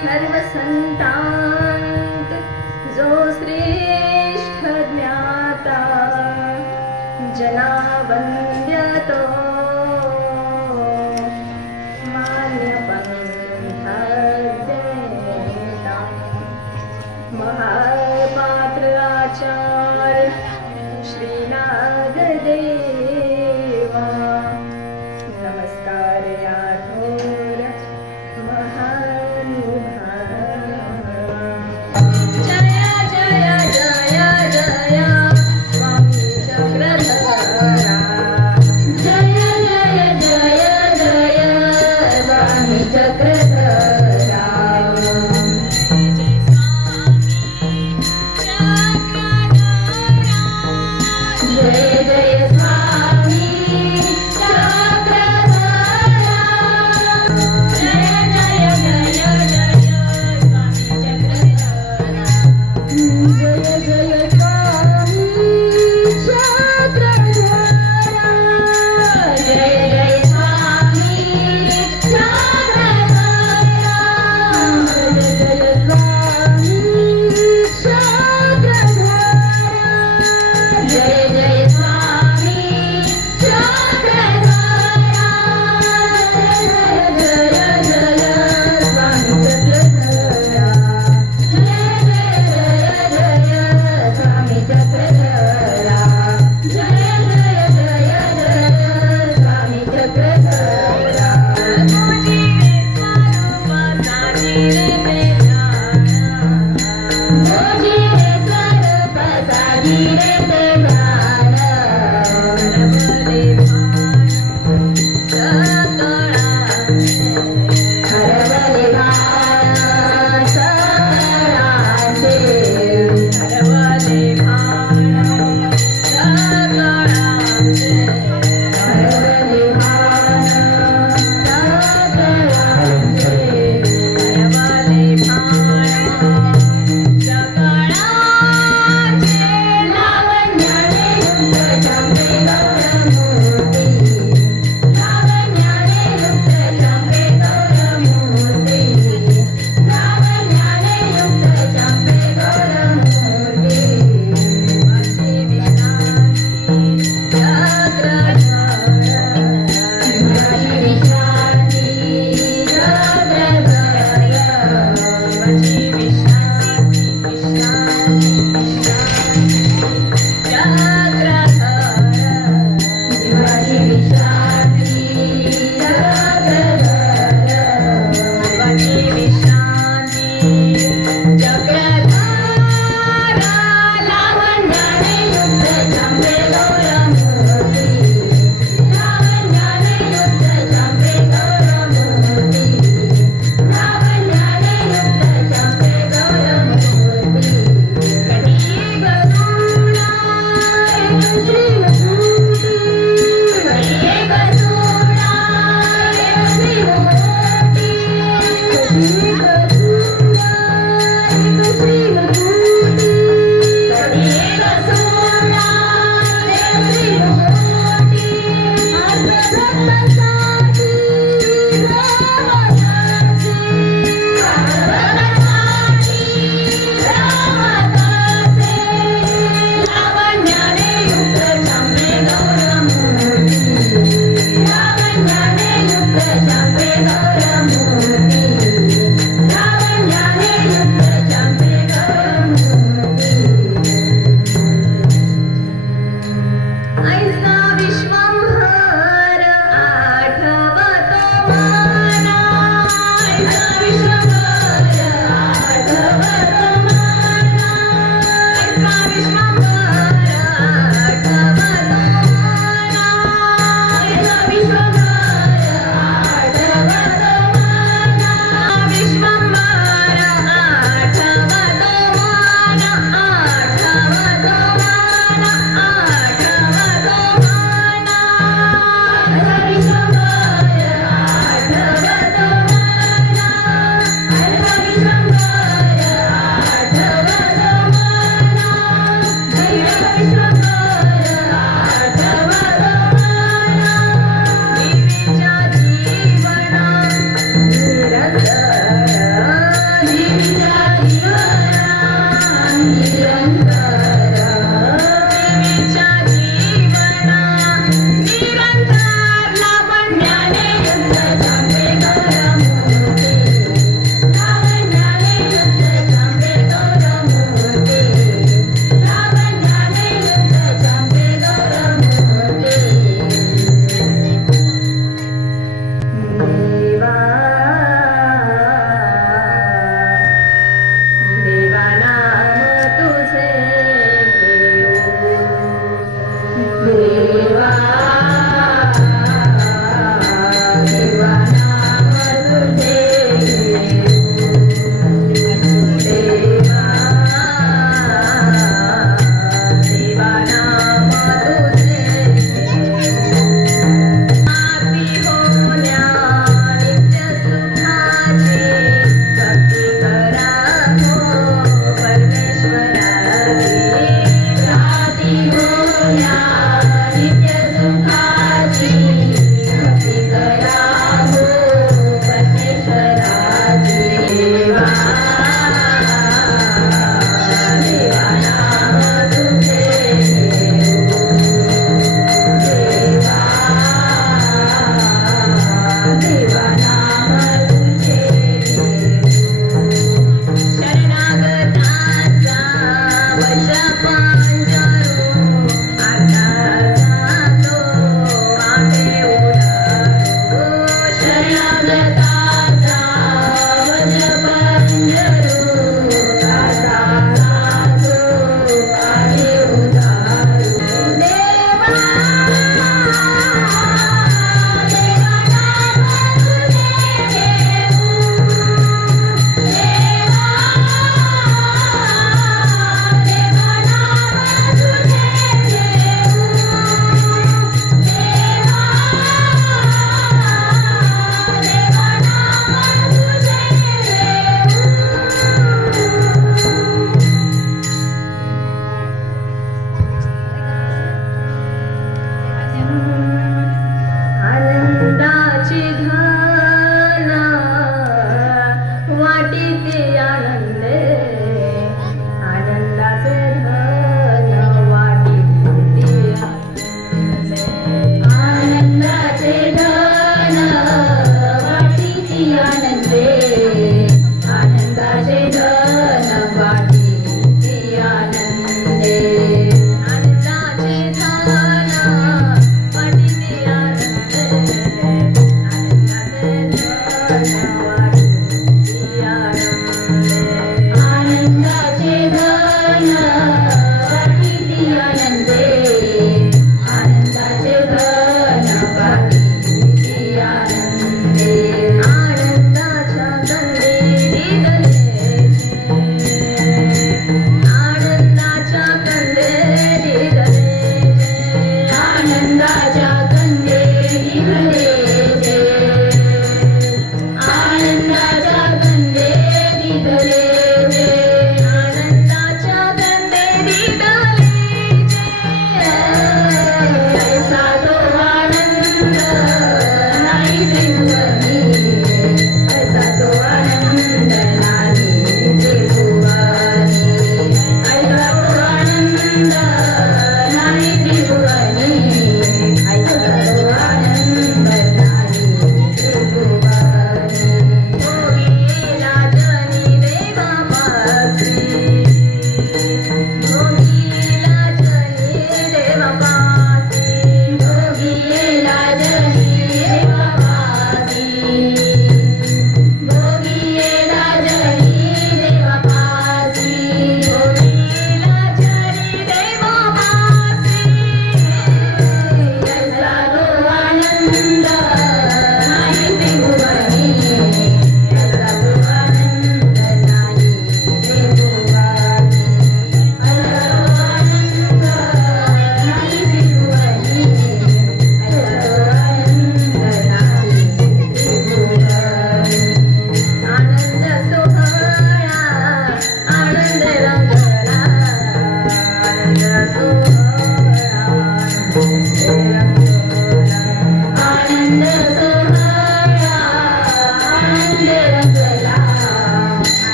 सर्व संतांत जो श्रेष्ठ ज्ञाता जना वंद्य तो मान्य पंथादेता महापात्र आचार्य श्री नागदेवा नमस्कार याथोर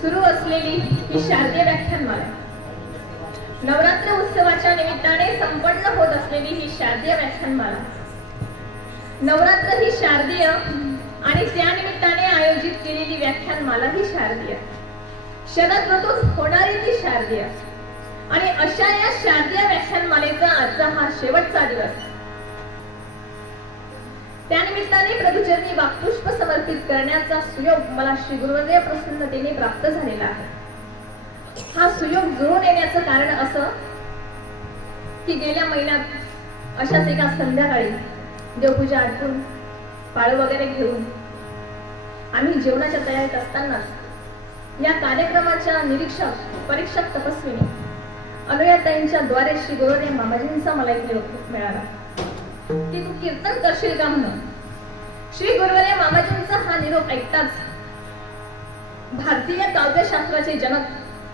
सुरू असलेली ही शारदीय व्याख्यानमाला, नवरात्र उत्सवाच्या निमित्ताने संपन्न होत असलेली ही शारदीय व्याख्यानमाला, नवरात्र ही शारदीय आणि त्या निमित्ताने आयोजित केलेली व्याख्यानमाला ही शारदीय, शरद ऋतूत होणारी ती शारदीय आणि अशा या शारदीय व्याख्यानमालेचा आजचा हा शेवटचा दिवस. त्यानिमित्ताने प्रभुचरणी वाक्पुष्प समर्पित करण्याचा सुयोग मला श्री गुरुवर्य प्रसन्नतेने प्राप्त झालेला आहे. हा सुयोग जुळून येण्याचं कारण असं की गेल्या महिन्यात अशाच एका संध्याकाळी देवपूजा आटपून पाळू वगैरे घेऊन आम्ही जेवणाच्या तयारीत असतानाच या कार्यक्रमाच्या निरीक्षक परीक्षक तपस्विनी अनुयाताईंच्या द्वारे श्री गुरुवर्य मामाजींचा मला एक निरोप मिळाला की तू कीर्तन करशील का म्हणून. श्री गुरुवर्य मामाजींचा हा निरोप ऐकताच भारतीय काव्यशास्त्राचे जनक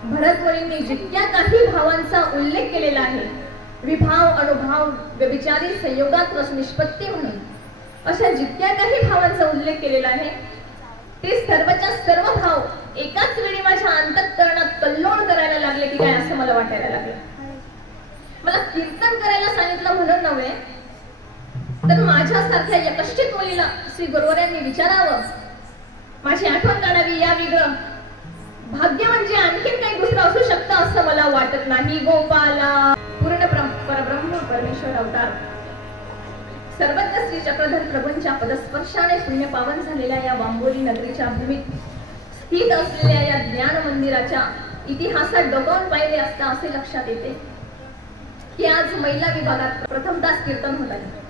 भरतमुनींनी जितक्या काही भावांचा उल्लेख केलेला आहे, विभाव, अनुभव, व्यभिचारी, संयोगात रस निष्पत्ती म्हणून अशा जितक्या काही भावांचा उल्लेख केलेला आहे, ते सर्वच्या सर्व भाव एकाच वेळी माझ्या अंतःकरणात कल्लोळ करायला लागले की काय असं मला वाटायला लागलं. मला कीर्तन करायला सांगितलं म्हणून नव्हे, तर माझ्यासारख्या यकश्चित मुलीला श्री गुरुवर्यांनी विचारावं, माझी आठवण काढावी, या वेगळं भाग्य म्हणजे आणखीन काही दुसरं असू शकतं असं मला वाटत नाही. गोपाला पूर्ण परब्रह्म परमेश्वर अवतार सर्वज्ञ श्री चक्रधर प्रभूंच्या पदस्पर्शाने पुण्य पावन झालेल्या या वांबोली नगरीच्या भूमीत स्थित असलेल्या या ज्ञान मंदिराच्या इतिहासात डोकावून पाहिले असता असे लक्षात येते की आज महिला विभागात प्रथमताच कीर्तन होत आहे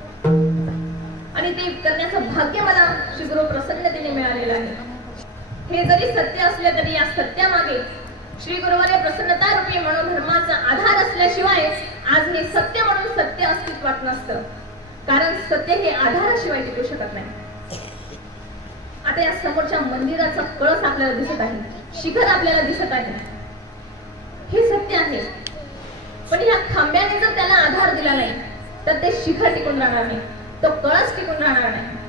आणि ते करण्याचं भाग्य मला श्री गुरु प्रसन्नतेने मिळालेलं आहे. हे जरी सत्य असले तरी या सत्यामागे श्री गुरुवर्य प्रसन्नता रूपी मनोधर्माचा आधार असल्याशिवाय आज हे सत्य म्हणून सत्य अस्तित्वात नसतं, कारण सत्य हे आधाराशिवाय टिकू शकत नाही. आता या समोरच्या मंदिराचा कळस आपल्याला दिसत आहे, शिखर आपल्याला दिसत आहे, हे सत्य आहे. पण या खांब्याने जर त्याला आधार दिला नाही तर ते शिखर टिकून राहणार नाही, तो कळस टिकून राहणार नाही.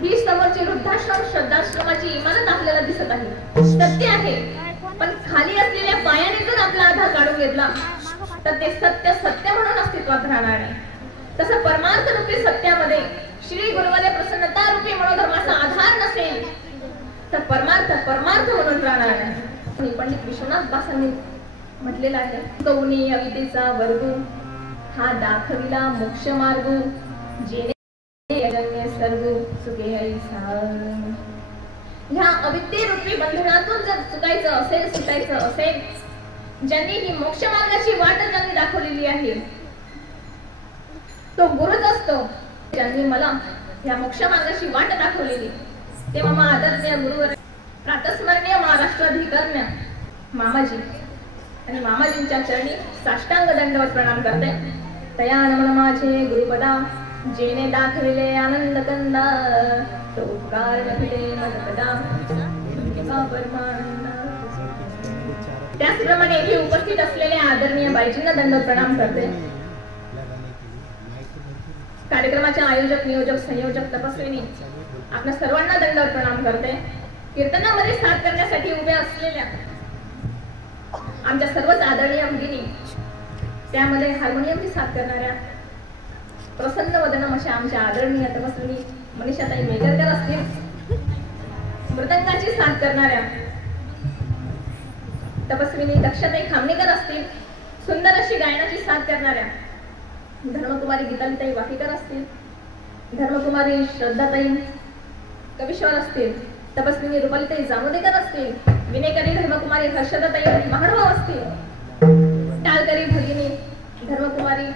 ही समोरची वृद्धाश्रम श्रद्धाश्रमाची इमारत आपल्याला दिसत आहे, सत्य आहे. पण खाली असलेल्या पायाने जर आपला आधार काढून घेतला तर ते सत्य सत्य म्हणून अस्तित्वात राहणार नाही. तसं परमार्थ रूपी सत्यामध्ये श्री गुरुवर्य प्रसन्नता रूपी मनोधर्माचा आधार नसेल तर परमार्थ परमार्थ म्हणून राहणार नाही. पंडित विश्वनाथ दासांनी म्हटलेलं आहे, कौनी अविद्येचा वर्गू हा दाखविला मोक्ष मार्गू, जेणे सर्व सुखे ऐसा. ह्या अविद्येरूपी बंधनातून जर चुकायचं असेल, सुटायचं असेल, ज्यांनी ही मोक्ष मार्गाची वाट ज्यांनी दाखवलेली आहे तो गुरुच असतो. ज्यांनी मला या मोक्ष मार्गाची वाट दाखवलेली ते मामा आदरणीय गुरुवर प्रातस्मरणीय महाराष्ट्राधिकरण्य मामाजी आणि मामाजींच्या चरणी साष्टांग दंडवत प्रणाम करते. तया नमन माझे गुरुपदा, जेने दाखविले आनंद कंदा, तो उपकार नभिले मदपदा परमानंद. त्याचप्रमाणे येथे उपस्थित असलेल्या आदरणीय बाईजींना दंडवत प्रणाम करते. कार्यक्रमाच्या आयोजक, नियोजक, संयोजक, तपस्विनी आपल्या सर्वांना दंडवत प्रणाम करते. कीर्तनामध्ये साथ करण्यासाठी उभ्या असलेल्या आमच्या सर्वच आदरणीय भगिनी, त्यामध्ये हार्मोनियमची साथ करणाऱ्या प्रसन्न वदनम अशा आमच्या आदरणीय तपस्विनी मनीषाताई मेघरकर असतील, मृदंगाची साथ करणाऱ्या तपस्विनी दक्षताई खामणेकर असतील, सुंदर अशी गायनाची साथ करणाऱ्या धर्मकुमारी गीतालीताई वाकेकर असतील, धर्मकुमारी श्रद्धाताई कविश्वर असतील, तपस्विनी रुपालीताई जामोदेकर असतील, विनेकरी धर्मकुमारी हर्षदाताई महानुभाव असतील, टाळकरी भगिनी धर्मकुमारी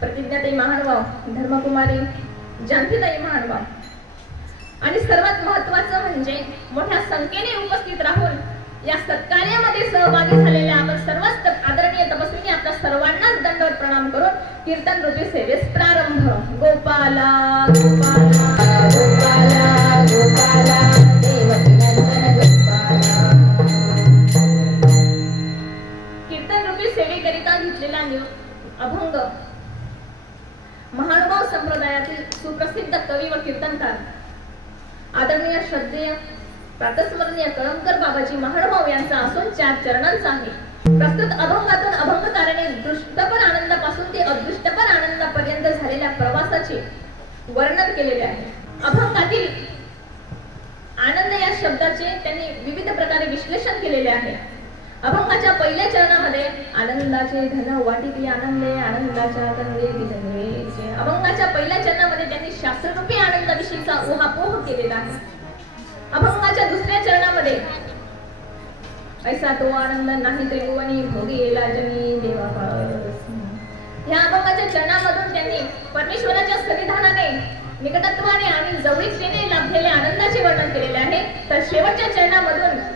प्रतिज्ञाताई महानुभाव, धर्मकुमारी जानकीताई महानुभाव आणि सर्वात महत्त्वाचं म्हणजे मोठ्या संख्येने उपस्थित राहून या सत्कार्यामध्ये सहभागी झालेल्या आपण सर्वच आदरणीय तपस्विनी आपल्या सर्वांनाच दंडवत प्रणाम करून कीर्तन रूपी सेवेस प्रारंभ. गोपाला गोपाला गोपाला गोपाला देवकी नंदन गोपाला. कीर्तन रूपी सेवेकरिता घेतलेला अभंग महानुभाव संप्रदायातील सुप्रसिद्ध कवी व कीर्तनकार आदरणीय श्रद्धेय प्रातस्मरणीय कळमकर बाबाजी महानुभाव यांचा असून 4 चरणांचा आहे. प्रस्तुत अभंगातून अभंगकाराने दृष्टपर आनंदापासून ते अदृष्टपर आनंदापर्यंत झालेल्या प्रवासाचे वर्णन केलेले आहे. अभंगातील आनंद या शब्दाचे त्यांनी विविध प्रकारे विश्लेषण केलेले आहे. अभंगाच्या पहिल्या चरणामध्ये आनंदाचे धन वाटिती आनंदे आनंदाच्या तनवे दिसणे. अभंगाच्या पहिल्या चरणामध्ये त्यांनी शास्त्ररूपी आनंदाविषयीचा ऊहापोह केलेला आहे. अभंगाच्या दुसऱ्या चरणामध्ये ऐसा तो आनंद नाही त्रिभुवनी भोगी लाजनी देवा. ह्या अभंगाच्या चरणामधून त्यांनी परमेश्वराच्या सन्निधानाने निकटत्वाने आणि जवळीकतेने लाभलेल्या आनंदाचे वर्णन केलेले आहे. तर शेवटच्या चरणामधून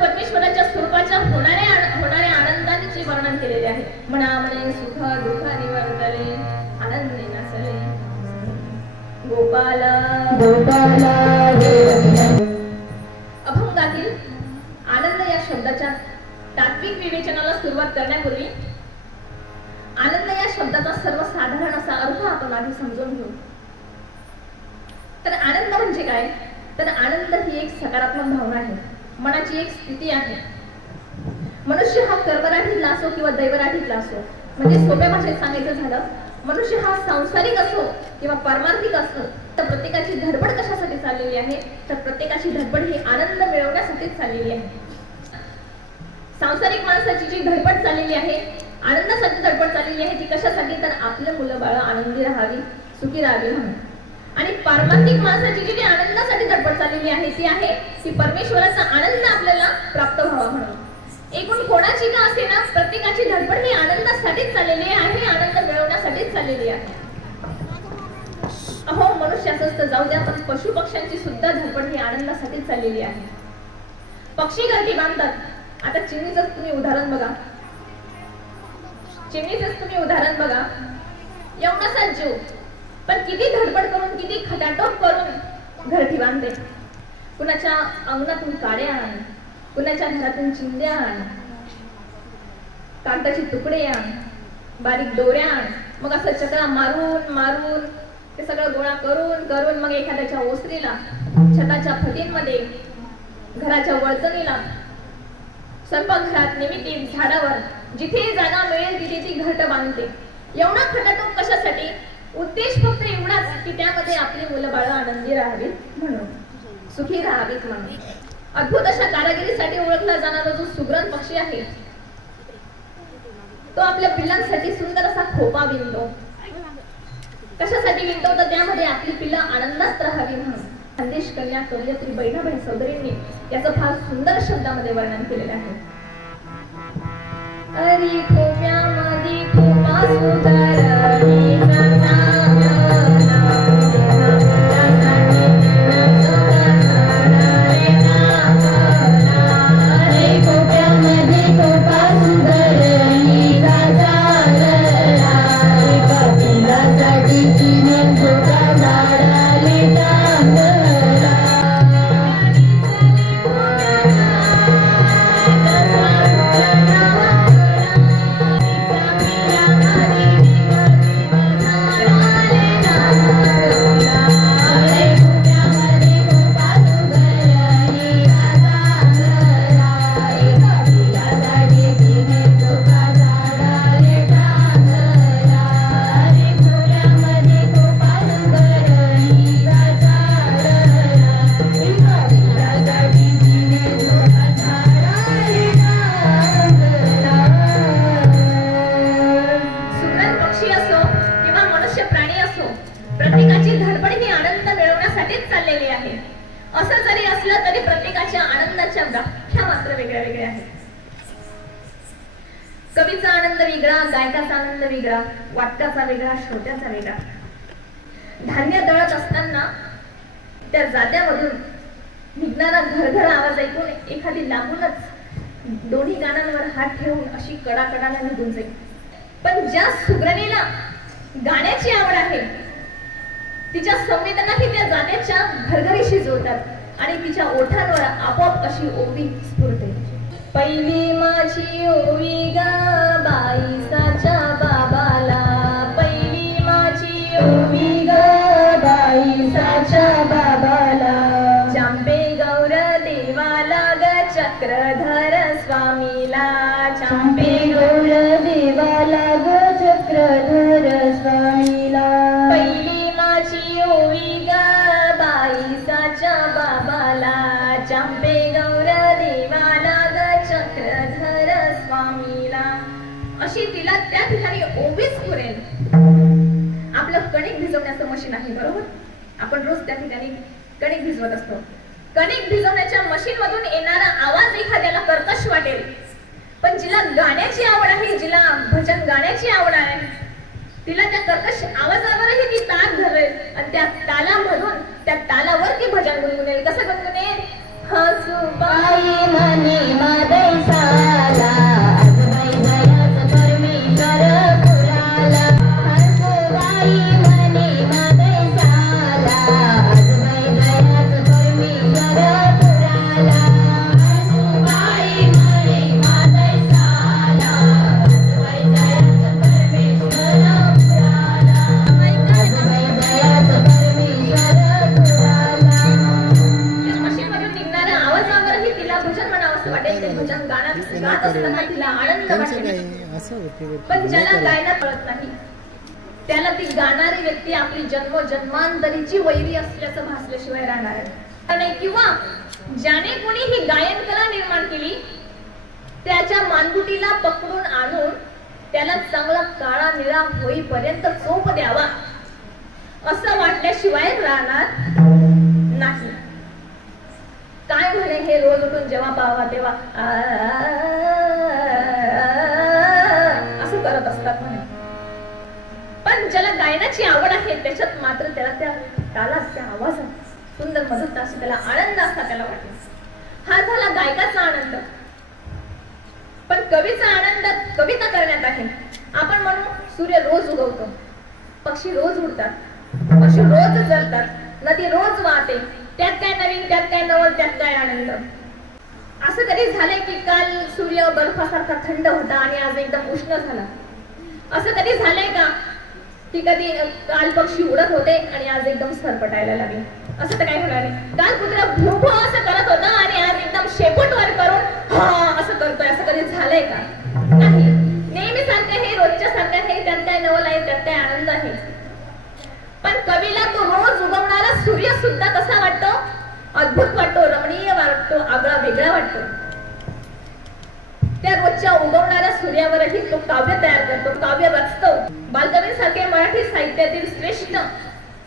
परमेश्वराच्या स्वरूपाच्या होणाऱ्या आनंदाचे वर्णन केलेले आहे. म्हणा म्हणे सुख दुःख निवर्तले आनंदे नसले गोपाला गोपाला. अभंगातील आनंद या शब्दाच्या तात्विक विवेचनाला सुरुवात करण्यापूर्वी आनंद या शब्दाचा सर्वसाधारण असा अर्थ आपण आधी समजून घेऊ. तर आनंद म्हणजे काय? तर आनंद ही एक सकारात्मक भावना आहे, मनाची एक स्थिती आहे. मनुष्य हा कर्मराठीतला असो किंवा दैवराठीतला असो, म्हणजे सोप्या भाषेत सांगायचं झालं, मनुष्य हा सांसारिक असो किंवा पारमार्थिक असो, तर प्रत्येकाची धडपड कशासाठी चाललेली आहे? तर प्रत्येकाची धडपड ही आनंद मिळवण्यासाठीच चाललेली आहे. सांसारिक माणसाची जी धडपड चाललेली आहे, आनंदासाठी धडपड चाललेली आहे, ती कशासाठी? तर आपले मुलं बाळ आनंदी राहावी, सुखी राहावी म्हणून. आणि पारमार्थिक माणसाची जी आनंदासाठी धडपड चाललेली आहे ती आहे की परमेश्वराचा आनंद आपल्याला प्राप्त व्हावा म्हणून. एकूण कोणाची का असेना, प्रत्येकाची धडपड ही आनंदासाठीच चाललेली आहे, आनंद मिळवण्यासाठीच चाललेली आहे. अहो मनुष्याच जाऊ द्या, पण पशु पक्ष्यांची सुद्धा धडपड ही आनंदासाठीच चाललेली आहे. पक्षी घरटी बांधतात. आता चिमणीचंच तुम्ही उदाहरण बघा, एवढासा जीव पण किती धडपड करून, किती खटाटोप करून घरटी बांधते. कुणाच्या अंगणातून काड्या आण, कुणाच्या घरातून चिंध्या आण, कागदाचे तुकडे आण, बारीक दोऱ्या आण, मग असं चक्रा मारून मारून ते सगळं गोळा करून मग एखाद्याच्या ओसरीला, छताच्या फटींमध्ये, घराच्या वळचणीला, स्वयंपाकघरात, निमित्त झाडावर, जिथे जागा मिळेल तिथे ती घरट बांधते. एवढा खटाटोप कशासाठी? उद्देश फक्त एवढाच की त्यामध्ये आपली मुलं बाळ आनंदी राहावीत म्हणून, सुखी राहावीत म्हणून. अद्भुत अशा कारागिरीसाठी ओळखला जाणारा जो सुग्रण पक्षी आहे, तो आपल्या पिल्लांसाठी सुंदर असा खोपा विणतो. कशासाठी विणतो? तर त्यामध्ये आपली पिल्लं आनंदात राहावी म्हणून. संदेश कन्या कवयित्री बहिणाबाई चौधरींनी याचं फार सुंदर शब्दामध्ये वर्णन केलेलं आहे. अरे खोप्यामध्ये खोपा सुंदर वाढत चाललेली आहे. असं जरी असलं तरी प्रत्येकाच्या आनंदाच्या व्याख्या मात्र वेगळ्या वेगळ्या आहेत. कवीचा आनंद वेगळा, गायकाचा आनंद वेगळा, वाटकाचा वेगळा, श्रोत्याचा वेगळा. धान्य दळत असताना त्या जात्यामधून निघणारा घरघर आवाज ऐकून एखादी लागूनच दोन्ही कानांवर हात ठेवून अशी कडाकडाला निघून जाईल. पण ज्या सुगरणीला गाण्याची आवड आहे तिच्या संवेदनाही त्या जात्याच्या घरघरीशी जोडतात आणि तिच्या ओठांवर आपोआप अशी ओवी स्फुरते. पहिली माझी ओवी ग बाईसाच्या बाबाला, पहिली माझी ओवी ग बाईसाच्या बाबाला, चांबे गौर देवाला ग चक्रधर स्वामीला, चांबे गौर देवाला ग चक्रधर स्वामीला. पहिली माझी ओवी ग बाईसाच्या बाबाला, चांबे गौर देवाला ग चक्रधर स्वामीला. अशी तिला त्या ठिकाणी ओवीच पुरेल. आपलं कणिक भिजवण्याचं मशीन आहे बरोबर. आपण रोज त्या ठिकाणी कणिक भिजवत असतो. कणिक भिजवण्याच्या मशीन मधून येणारा आवाज एखाद्याला कर्कश वाटेल, पण जिला गाण्याची आवड आहे, जिला भजन गाण्याची आवड आहे, तिला त्या कर्कश आवाजावरही ती ताल धरेल आणि त्या तालामधून त्या तालावर ती भजन गुणगुणेल. कसं गुणगुणेल? हसुबाई म्हणे मादैसाला, आजबाई दयाच परमेश्वर पुराला, हसुबाई म्हणे मादैसाला, आजबाई दयाच परमेश्वर पुराला, हसुबाई म्हणे मादैसाला, आजबाई दयाच परमेश्वर पुराला, आजबाई दयाच परमेश्वर पुराला. आवाजावरही तिला भजन म्हणावंसं वाटेल. ते भजन गात असताना तिला आनंद वाटेल. पण ज्याला गायला कळत नाही त्याला ती गाणारी व्यक्ती आपली जन्मजन्मांतरीची वैरी असल्याचं भासल्याशिवाय राहणार नाही. किंवा ज्याने कोणी ही गायन कला निर्माण केली त्याच्या मानगुटीला पकडून आणून त्याला चांगला काळा निळा होईपर्यंत चोप द्यावा असं वाटल्याशिवाय राहणार नाही. काय म्हणे हे रोज उठून जेव्हा पाहावा तेव्हा असं करत असतात म्हणे. पण ज्याला गायनाची आवड आहे त्याच्यात मात्र त्याला त्या तालात, त्या आवाजात सुंदर मधुर असा त्याला आनंद असा त्याला वाटेल. हा झाला गायकाचा आनंद. पण कवीचा आनंद कविता करण्यात आहे. आपण म्हणू सूर्य रोज उगवतो, पक्षी रोज उडतात, पक्षी रोज जळतात, नदी रोज वाहते, त्यात काय नवीन, त्यात काय नवल, त्यात काय आनंद. असं कधी झालंय की काल सूर्य बर्फासारखा थंड होता आणि आज एकदम उष्ण झाला? असं कधी झालंय का की कधी काल पक्षी उडत होते आणि आज एकदम सरपटायला लागले? असं तर काय होणार नाही. काल कुत्रा भू असं करत होता आणि आज एकदम शेपूट वर करून हा असं करतोय. असं कधी झालंय का? नाही. नेहमी सारखं हे, रोजच्या सारखं हे, त्यात काय नवल आहे, त्यात काय आनंद आहे. पण कवीला तो रोज उगवणारा सूर्य सुद्धा कसा वाटतो? अद्भुत वाटतो, रमणीय वाटतो, आगळा वेगळा वाटतो. त्या रोजच्या उगवणाऱ्या सूर्यावरही तो काव्य तयार करतो, काव्य रचतो. बालकवींसारखे मराठी साहित्यातील श्रेष्ठ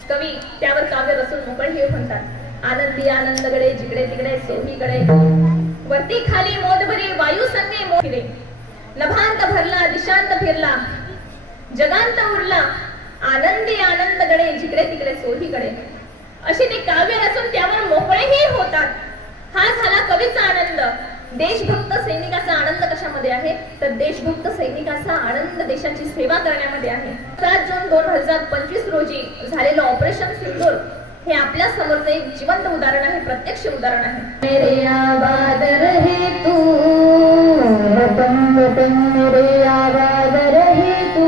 कवी त्यावर काव्य रचून मोकळे म्हणतात. आनंदी आनंदगडे जिकडे तिकडे सोहीकडे, वरती खाली मोदभरी वायू संगे मोहिरे, नभांत भरला दिशांत फिरला, जगांत उरला, आनंदी आनंदगडे जिकडे तिकडे सोहीकडे. अशी ते काव्य रचून त्यावर मोकळेही होतात. हा झाला कवीचा आनंद. देशभक्त सैनिकाचा आनंद कशामध्ये आहे? तर देशभक्त सैनिकाचा आनंद देशाची सेवा करण्यामध्ये आहे. 7 जून 2025 रोजी झालेलं ऑपरेशन सिंदूर हे आपल्या समोरचं एक जिवंत उदाहरण आहे, प्रत्यक्ष उदाहरण आहे. मेरे आबाद रहे तू, वतन वतन मेरे आबाद रहे तू,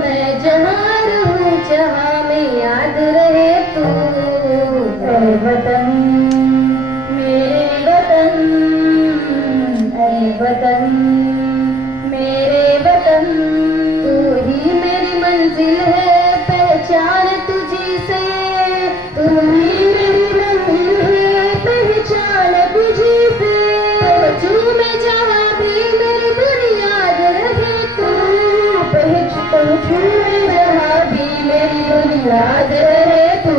मैं जहाँ रहूं जहाँ में याद रहे तू, ऐ वतन मेरे वतन, ऐ वतन मेरे वतन, तू ही मेरी मंजिल है, पहचान तुझी से, तू ही मेरी मंजिल है, पहचान तुझी से, तू में जहाँ भी मेरी बुनियाद रहे तू, पहचान तू में जहाँ भी मेरी बुनियाद रहे तू,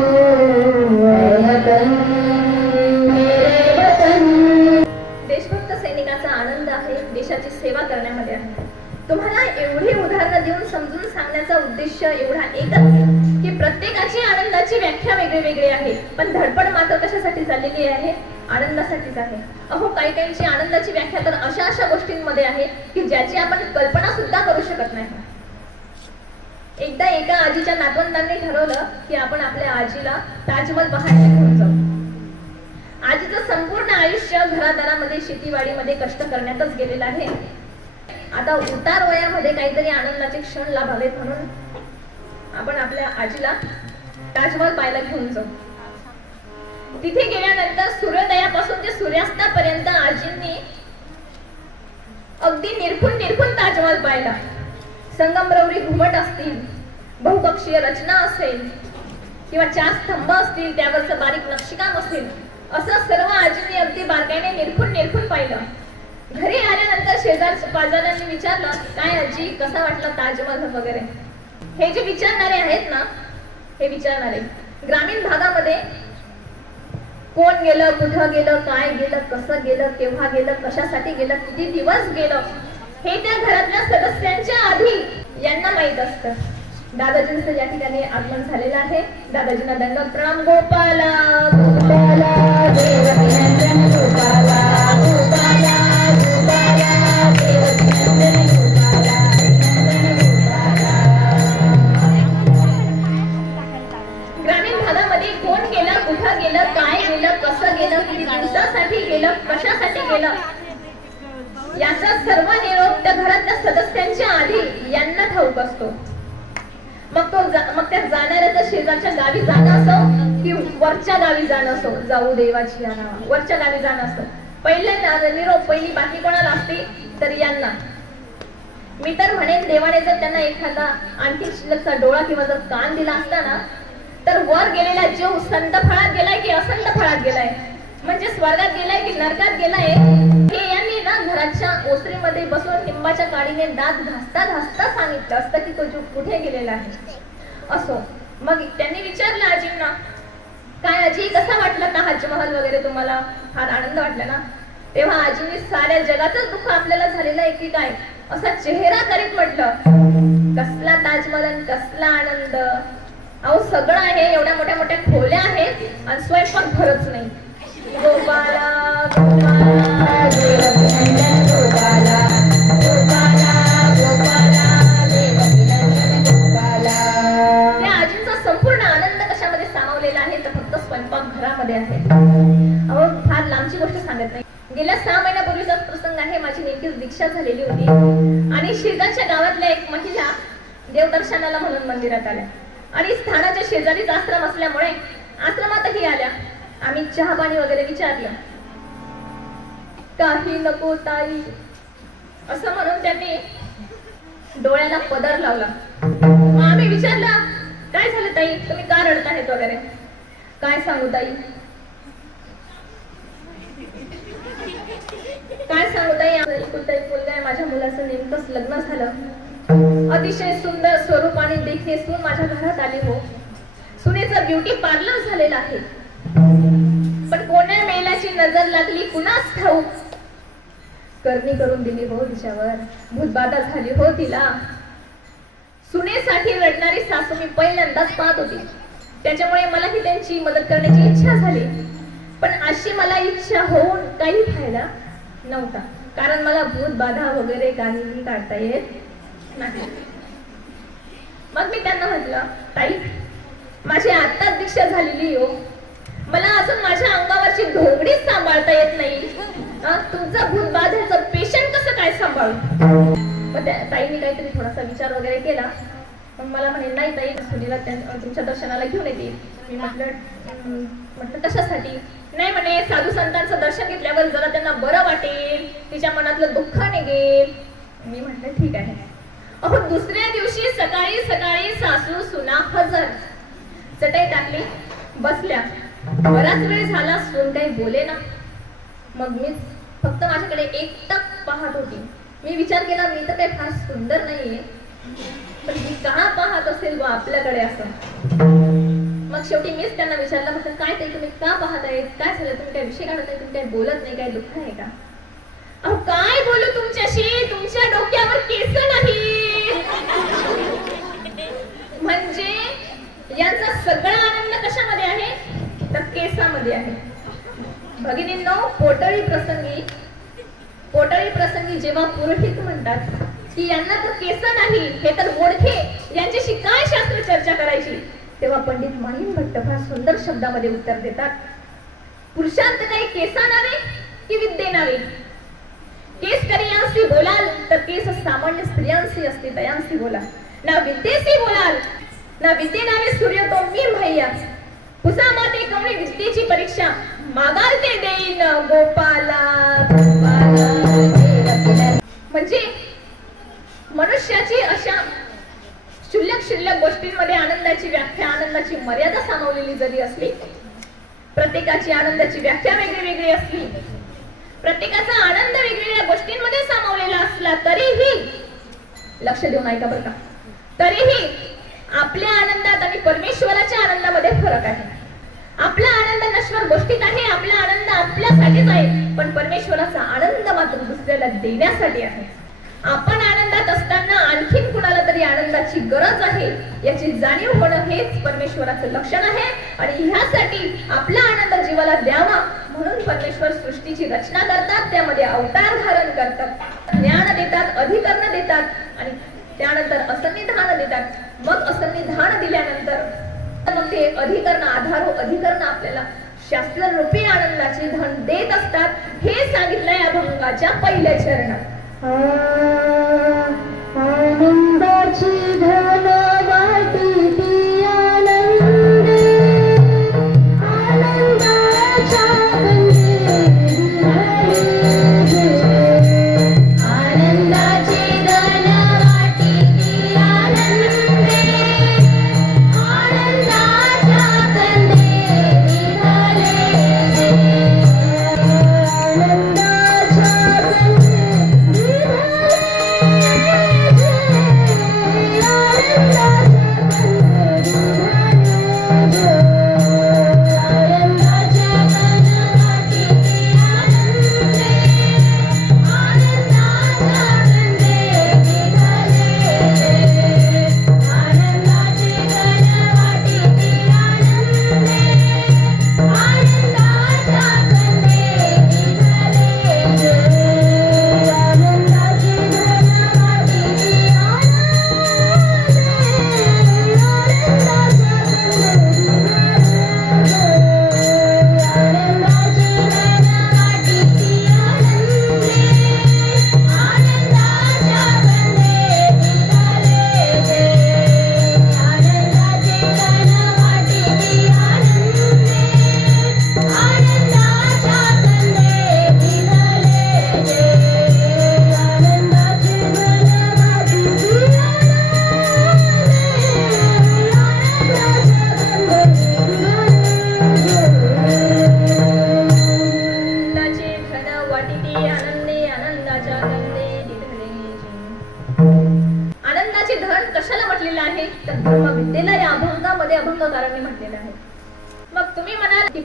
उद्देश एवढा एकच की प्रत्येकाची आनंदाची व्याख्या वेगळी आहे, पण धडपड मात्र कशासाठी चाललेली आहे? आनंदासाठीच आहे. अहो, काही आनंदाची व्याख्या तर अशा गोष्टींमध्ये आहे की ज्याची आपण कल्पना सुद्धा करू शकत नाही. एकदा एका आजीच्या नातवंडांनी ठरवलं की आपण आपल्या आजीला ताजमहल पाहायला घेऊन जाऊ. आजीचं संपूर्ण आयुष्य घरादारामध्ये शेतीवाडीमध्ये कष्ट करण्यातच गेलेलं आहे. आता उतार वयामध्ये काहीतरी आनंदाचे क्षण लाभावेत म्हणून आपण आपल्या आजीला ताजमहल पाहायला घेऊन जाऊ. तिथे गेल्यानंतर सूर्योदयापासून ते सूर्यास्तापर्यंत आजींनी अगदी निरखून ताजमहल पाहिला. संगमरवरी घुमट असतील, बहुपक्षीय रचना असेल किंवा 4 स्तंभ असतील, त्यावरचं बारीक नक्षीकाम असेल, असं सर्व आजींनी अगदी बारकाईने निरखून पाहिलं. घरी आल्यानंतर शेजारच्या पाजारांनी विचारलं, काय आजी, कसा वाटला ताजमहल वगैरे? हे जे विचारणारे आहेत ना, हे विचारणारे ग्रामीण भागामध्ये कोण गेलं, कुठं गेलं, काय गेलं, कसं गेलं, केव्हा गेलं, कशासाठी गेलं, किती दिवस गेलं, हे त्या घरातल्या सदस्यांच्या आधी यांना माहित असतं. दादाजींचं या ठिकाणी आगमन झालेलं आहे. दादाजींना दंडवत प्रणाम. गोपाला गोपाला देवकीनंदन गोपाला गोपाला गोपाला देवकीनंदन गोपाला गोपाला. ग्रामीण भागामध्ये कोण गेलं, कुठं गेलं, काय गेलं, कसं गेलं, किती दिवसासाठी गेलं, कशासाठी गेलं, याचा सर्व निरोप त्या घरातल्या सदस्यांच्या आधी यांना ठाऊक असतो. मग त्या जाणाऱ्याचा शेजारच्या गावी जाणं असो की वरच्या गावी जाणं असो, जाऊ देवाची या नावा, वरच्या गावी जाणं असतं, पहिल्या निरोप पहिली बाकी कोणाला असते तर यांना. मी तर म्हणेन, देवाने जर त्यांना एखादा आणखी शिल्लकचा डोळा किंवा जर कान दिला असता ना, तर वर गेलेला जीव संत फळात गेलाय की असंत फळात गेलाय, म्हणजे स्वर्गात गेलाय की नरकात गेलाय, हे यांनी ना घराच्या ओसरीमध्ये बसून लिंबाच्या काडीने दात घासता सांगितलं असतं की तो जीव कुठे गेलेला आहे. असो, मग त्यांनी विचारलं आजींना, काय आजी, कसा वाटला ताजमहल वगैरे, तुम्हाला फार आनंद वाटला ना? तेव्हा आजींनी साऱ्या जगाचं दुःख आपल्याला झालेलं आहे की काय असा चेहरा करीत म्हटलं, कसला ताजमहल, कसला आनंद. अहो, सगळं आहे, एवढ्या मोठ्या खोल्या आहेत आणि स्वयंपाक भरच नाही. गोपाला गोपाला देवकीनंदन गोपाला गोपाला गोपाला देवकीनंदन गोपाला. त्या आजींचा संपूर्ण आनंद कशामध्ये सामावलेला आहे तर फक्त स्वयंपाक घरामध्ये आहे. अहो, फार लांबची गोष्ट सांगत नाही. गेल्या 6 महिन्यापूर्वीचाच प्रसंग आहे. माझी नेमकीच दीक्षा झालेली होती आणि शेजारच्या गावातल्या एक महिला देवदर्शनाला म्हणून मंदिरात आल्या आणि स्थानाच्या शेजारीच आश्रम असल्यामुळे आश्रमातही आल्या. आम्ही चहा पाणी वगैरे विचारलं. काही नको ताई असं म्हणून त्यांनी डोळ्याला पदर लावला. आम्ही विचारलं, काय झालं ताई, तुम्ही का रडत आहेत वगैरे? काय सांगू ताई, काय सांगू ताई, एकुलता एक मुलगा आहे, माझ्या मुलाचं नेमकंच लग्न झालं. अतिशय सुंदर स्वरूप आणि देखणे सून माझ्या घरात आली हो. सुनेचं ब्युटी पार्लर झालेलं आहे, पण कोण्या मेलाची नजर लागली कुणास ठाऊक. करणी करून दिली हो तिच्यावर, भूतबाधा झाली हो तिला. सुनेसाठी रडणारी सासू मी पहिल्यांदाच पाहत होती, त्याच्यामुळे मलाही त्यांची मदत करण्याची इच्छा झाली. पण अशी मला इच्छा होऊन काही फायदा नव्हता, कारण मला भूतबाधा वगैरे काहीही काढता येत नाही. मग मी त्यांना म्हटलं, ताई, माझी आत्ताच दीक्षा झालेली हो, मला अजून माझ्या अंगावरची ढोंगडीच सांभाळता येत नाही. तुमचा भूतबाधेचं पेशंट कसं काय सांभाळू? मग त्या ताईने काहीतरी थोडासा विचार वगैरे केला. मग मला म्हणे, नाही ताई, सुनीला तुमच्या दर्शनाला घेऊन येते. मी म्हटलं कशासाठी? नाही म्हणे, साधू संतांचं दर्शन घेतल्यावर जरा त्यांना बरं वाटेल, तिच्या मनातलं दुःख निघेल. मी म्हटलं ठीक आहे. अहो, दुसऱ्या दिवशी सकाळी सकाळी सासू सुना हजर. चटई टाकली, बसल्या. बराच वेळ झाला, सून काही बोले ना. मग मी फक्त माझ्याकडे एकटक पाहत होती. मी विचार केला, मी तर काही फार सुंदर नाहीये, पण मी का पाहत असेल व आपल्याकडे असं. मग शेवटी मीच त्यांना विचारलं, म्हटलं काय ते तुम्ही का पाहताय, काय झालं, तुम्ही काय विषय काढत नाही, तुम्ही काय बोलत नाही, काय दुःख आहे का? अहो, काय बोलू तुमच्याशी, तुमच्या डोक्यावर केस नाही. म्हणजे यांचा सगळा आनंद कशामध्ये आहे? तर केसामध्ये आहे. भगिनींनो, पोटळी प्रसंगी जेव्हा पुरोहित म्हणतात की यांना तर केस नाही, हे तर मोडके, यांच्याशी काय शास्त्र चर्चा करायची, तेव्हा पंडित माहीम भट्ट फार सुंदर शब्दामध्ये उत्तर देतात. पुरुषांत काही केसा नावे की विद्ये नावे? केस करियांसी बोलाल तर केस सामान्य स्त्रियांसी असते दयांसी बोलाल. ना विद्येसी बोलाल ना विद्ये नावे सूर्य तो मी भैया. पुसा माते कवळी विद्येची परीक्षा मागाल ते देईन गोपाला. म्हणजे मनुष्याची अशा क्षुल्लक गोष्टींमध्ये आनंदाची व्याख्या, आनंदाची मर्यादा सामावलेली जरी असली, प्रत्येकाची आनंदाची व्याख्या वेगळी असली, प्रत्येकाचा आनंद वेगवेगळ्या गोष्टींमध्ये सामावलेला असला तरीही, लक्ष देऊन ऐका बरं का, तरीही आपल्या आनंदात आणि परमेश्वराच्या आनंदामध्ये फरक आहे. आपला आनंद नश्वर गोष्टीत आहे, आपला आनंद आपल्यासाठीच आहे, पण परमेश्वराचा आनंद मात्र दुसऱ्याला देण्यासाठी आहे. आपण आनंदात असताना आणखीन कुणाला तरी आनंदाची गरज आहे याची जाणीव होणं हेच परमेश्वराचं लक्षण आहे. आणि ह्यासाठी आपला आनंद जीवाला द्यावा म्हणून परमेश्वर सृष्टीची रचना करतात, त्यामध्ये अवतार धारण करतात, ज्ञान देतात, अधिकरण देतात आणि त्यानंतर असन्निधान देतात. मग असन्निधान दिल्यानंतर मग ते अधिकरण अधिकरण आपल्याला शास्त्ररूपी आनंदाचे धन देत असतात. हे सांगितलंय अभंगाच्या पहिल्या चरणात. आनंदाची धन वाटी आनंदे आनंदाच्या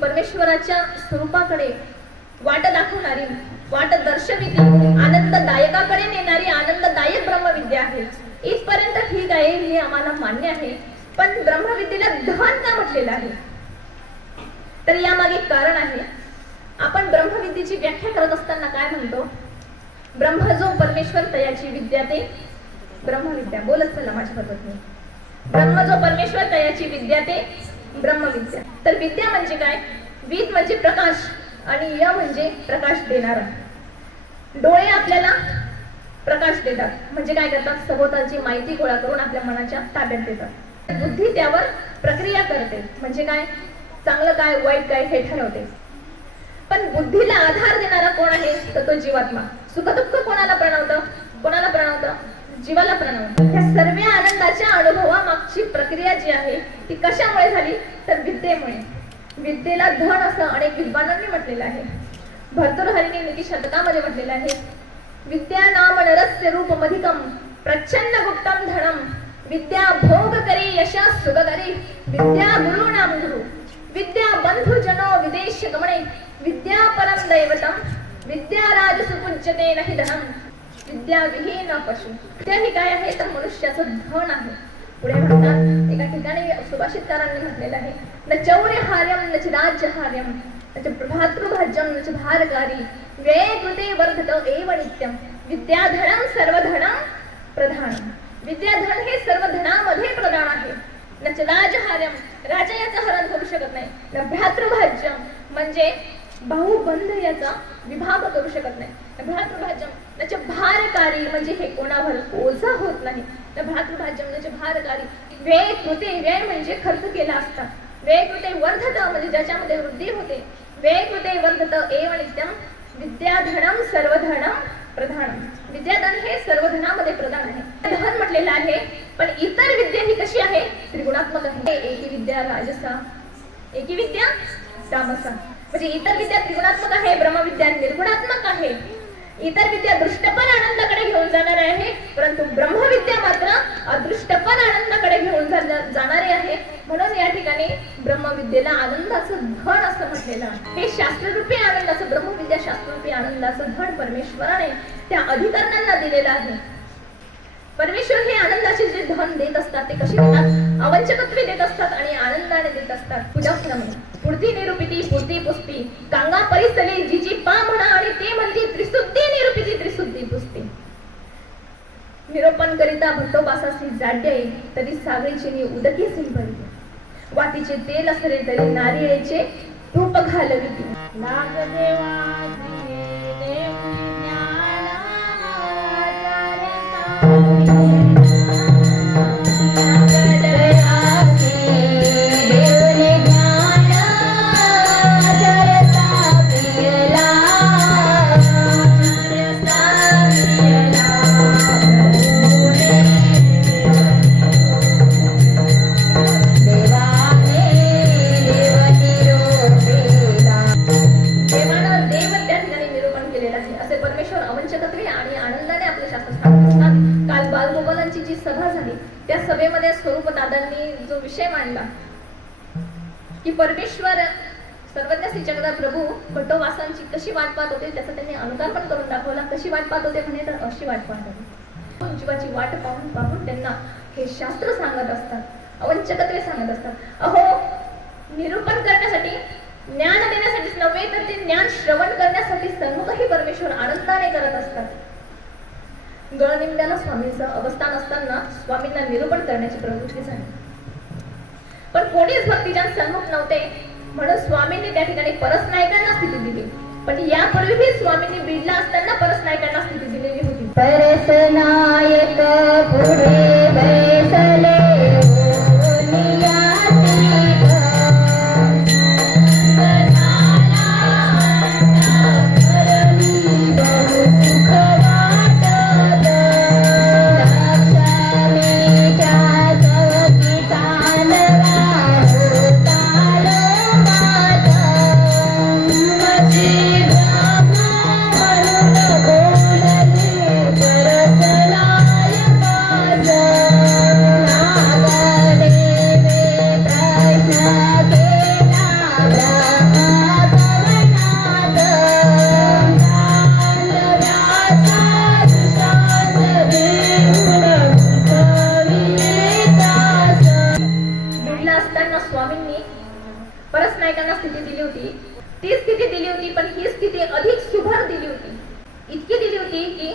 परमेश्वराच्या स्वरूपाकडे वाट दाखवणारी, वाट दर्शविती, आनंददायकाकडे नेणारी आनंददायक ब्रह्मविद्या आहे. इथपर्यंत ठीक आहे, हे आम्हाला मान्य आहे. पण ब्रह्मविद्येला धन का म्हटलेलं आहे? तर यामागे कारण आहे. आपण ब्रह्मविद्येची व्याख्या करत असताना काय म्हणतो? ब्रह्म जो परमेश्वर तयाची विद्या ते ब्रह्मविद्या. बोलत चला माझ्या बरोबर. ब्रह्म जो परमेश्वर तयाची विद्या ते ब्रह्मविद्या. तर विद्या म्हणजे काय? विद म्हणजे प्रकाश आणि य म्हणजे प्रकाश देणारा. डोळे आपल्याला प्रकाश देतात, म्हणजे काय करतात? सभोवतालची माहिती गोळा करून आपल्या मनाच्या ताब्यात देतात. बुद्धी त्यावर प्रक्रिया करते, म्हणजे काय? चांगलं काय वाईट काय हे ठरवते. पण बुद्धीला आधार देणारा कोण आहे? तर तो जीवात्मा. सुखदुःख कोणाला प्रणवतं? कोणाला प्रणवतं? जीवाला प्रणवतं. त्या सर्व आनंदाच्या अनुभवामागची प्रक्रिया जी आहे ती कशामुळे झाली? तर विद्येमुळे. विद्येला धन असं अनेक विद्वानांनी म्हटलेलं आहे. भर्तृहरीने नीती शतकामध्ये म्हटलेलं आहे, विद्या नाम नरस्य रूपमधिकम प्रच्छन्न गुप्तम धनम विद्या भोग करी यशा सुगकरी विद्या गुरु नाम गुरु विद्या बंधु जनो विदेश गमने विद्या परम दैवतम विद्या राज सुपूज्यते नहि धनम विद्या विहीन पशु. विद्या ही काय आहे? तर मनुष्याचं धन आहे. पुढे म्हणतात एका ठिकाणी सुभाषितकारांनी म्हटलेलं आहे, न चौर्यहार्यम न च राज्यहार्यम न च भ्रातृभाज्यम न च भारकारी व्यये कृते वर्धत एव नित्यम विद्याधनं सर्वधनं प्रधानम. विद्याधन हे सर्व धनामध्ये प्रधान आहे. न च राजहार्यम, राजा याचं हरण करू शकत नाही. न भ्रातृभाज्यम म्हणजे भाऊबंध याचा विभाग करू शकत नाही. न भ्रातृभाज्यम न च भारकारी म्हणजे हे कोणावर ओझा होत नाही. न भ्रातृभाज्यम न च भारकारी व्यय कृते, व्यय म्हणजे खर्च केला असता. व्यय कृते वर्धत म्हणजे ज्याच्यामध्ये वृद्धी होते. व्यय कृते वर्धत एव नित्यम विद्याधनम सर्वधनम प्रधान. विद्याधन हे सर्व धनामध्ये प्रधान आहे. धन म्हटलेलं आहे, पण इतर विद्या ही कशी आहे? त्रिगुणात्मक आहे. एकी विद्या राजसा, एकी विद्या तामसा. म्हणजे इतर विद्या त्रिगुणात्मक आहे, ब्रह्मविद्या निर्गुणात्मक आहे. इतर विद्या दृष्टपण आनंदाकडे घेऊन जाणारे आहे, परंतु ब्रह्मविद्या मात्र अदृष्टपण आनंदाकडे घेऊन जाणारे आहे. म्हणून या ठिकाणी ब्रह्मविद्येला आनंदाचं धन असं म्हटलेलं आहे. हे शास्त्ररूपी आनंदाचं, ब्रह्मविद्या शास्त्ररूपी आनंदाचं धन परमेश्वराने त्या अधिकाऱ्यांना दिलेलं आहे. परमेश्वर हे आनंदाचे जे धन देत असतात ते कशी देतात? अवंचकत्वे देत असतात आणि आनंदाने देत असतात. पूजकनमे पुढती निरूपिती पुढती पुस्ती कांगा परिसले जिची पा म्हणा आणि ते म्हणती त्रिशुद्धी निरूपिती त्रिशुद्धी पुस्ती. निरूपण करिता भट्टोबासासी जाड्ये तरी सागरीची नी उदकी सिंपरी वातीचे तेल असले तरी नारिळेचे तूप घालविती. त्या सभेमध्ये स्वरूप दादांनी जो विषय मांडला की परमेश्वर सर्वज्ञ श्री जगदा प्रभू भट्टोबासांची कशी वाट पाहत होते त्याचा त्यांनी अनुकार पण करून दाखवला. कशी वाट पाहत होते म्हणे तर अशी वाट पाहत होते. जीवाची वाट पाहून पाहून त्यांना हे शास्त्र सांगत असतात, अवंचकत्वे सांगत असतात. अहो, निरूपण करण्यासाठी, ज्ञान देण्यासाठीच नव्हे तर ते ज्ञान श्रवण करण्यासाठी सन्मुखही परमेश्वर आनंदाने करत असतात. गळनिंद्याला स्वामींचं अवस्थान असताना स्वामींना निरूपण करण्याची प्रवृत्ती झाली, पण कोणीच भक्तिजन सन्मुख नव्हते. म्हणून स्वामींनी त्या ठिकाणी परसनायकांना स्थिती दिली. पण यापूर्वीही स्वामींनी बीडला असताना परसनायकांना स्थिती दिलेली होती. परसनायक पुढे बैसले स्थिती दिली होती. ती स्थिती दिली होती, पण ही स्थिती अधिक सुभर दिली होती. इतकी दिली होती की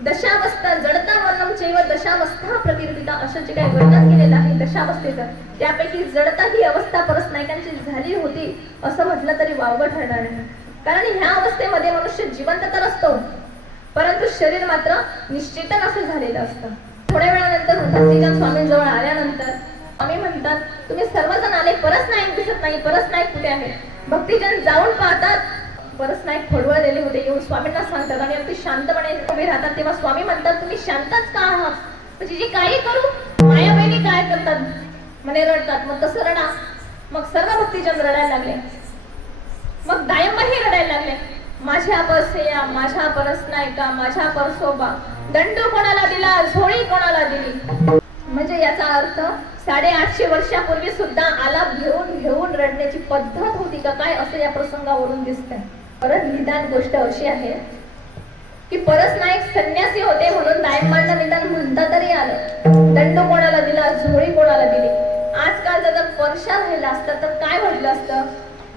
दशावस्था जडता वर्णम चैव दशावस्था प्रकीर्तिता असं जे काही वर्णन केलेलं आहे दशावस्थेचं, त्यापैकी जडता ही अवस्था परसनायकांची झाली होती असं म्हटलं तरी वावगं ठरणार नाही. कारण ह्या अवस्थेमध्ये मनुष्य जिवंत तर असतो, परंतु शरीर मात्र निश्चेतन असं झालेलं असतं. थोड्या वेळानंतर भक्तिजन स्वामींजवळ आल्यानंतर आम्ही म्हणतात तुम्ही सर्वजण आले, परसनायक दिसत नाही, परसनायक कुठे आहे? भक्तिजन जाऊन पाहतात, परसनायक खोडवळलेले होते. येऊन स्वामींना सांगतात आणि अगदी शांतपणे उभे राहतात. तेव्हा स्वामी म्हणतात तुम्ही शांतच का आहात? म्हणजे जे काही करू माया बहिणी काय करतात म्हणे रडतात, मग तसं रडा. मग सर्व भक्तिजन रडायला लागले. मग दायंबाही रडायला लागले. माझ्या परसेया, माझ्या परसनायका, माझ्या परसोबा, दंडू कोणाला दिला, झोळी कोणाला दिली. म्हणजे याचा अर्थ 850 वर्षापूर्वी सुद्धा आलाप घेऊन घेऊन रडण्याची पद्धत होती का काय असं या प्रसंगावरून दिसतंय. परत निदान गोष्ट अशी आहे की परसनायक संन्यासी होते म्हणून दायमांना निदान म्हणता तरी आलं. दंड कोणाला दिला, झोळी कोणाला दिली. आजकाल जर परशा राहिला असतं तर काय म्हटलं असतं?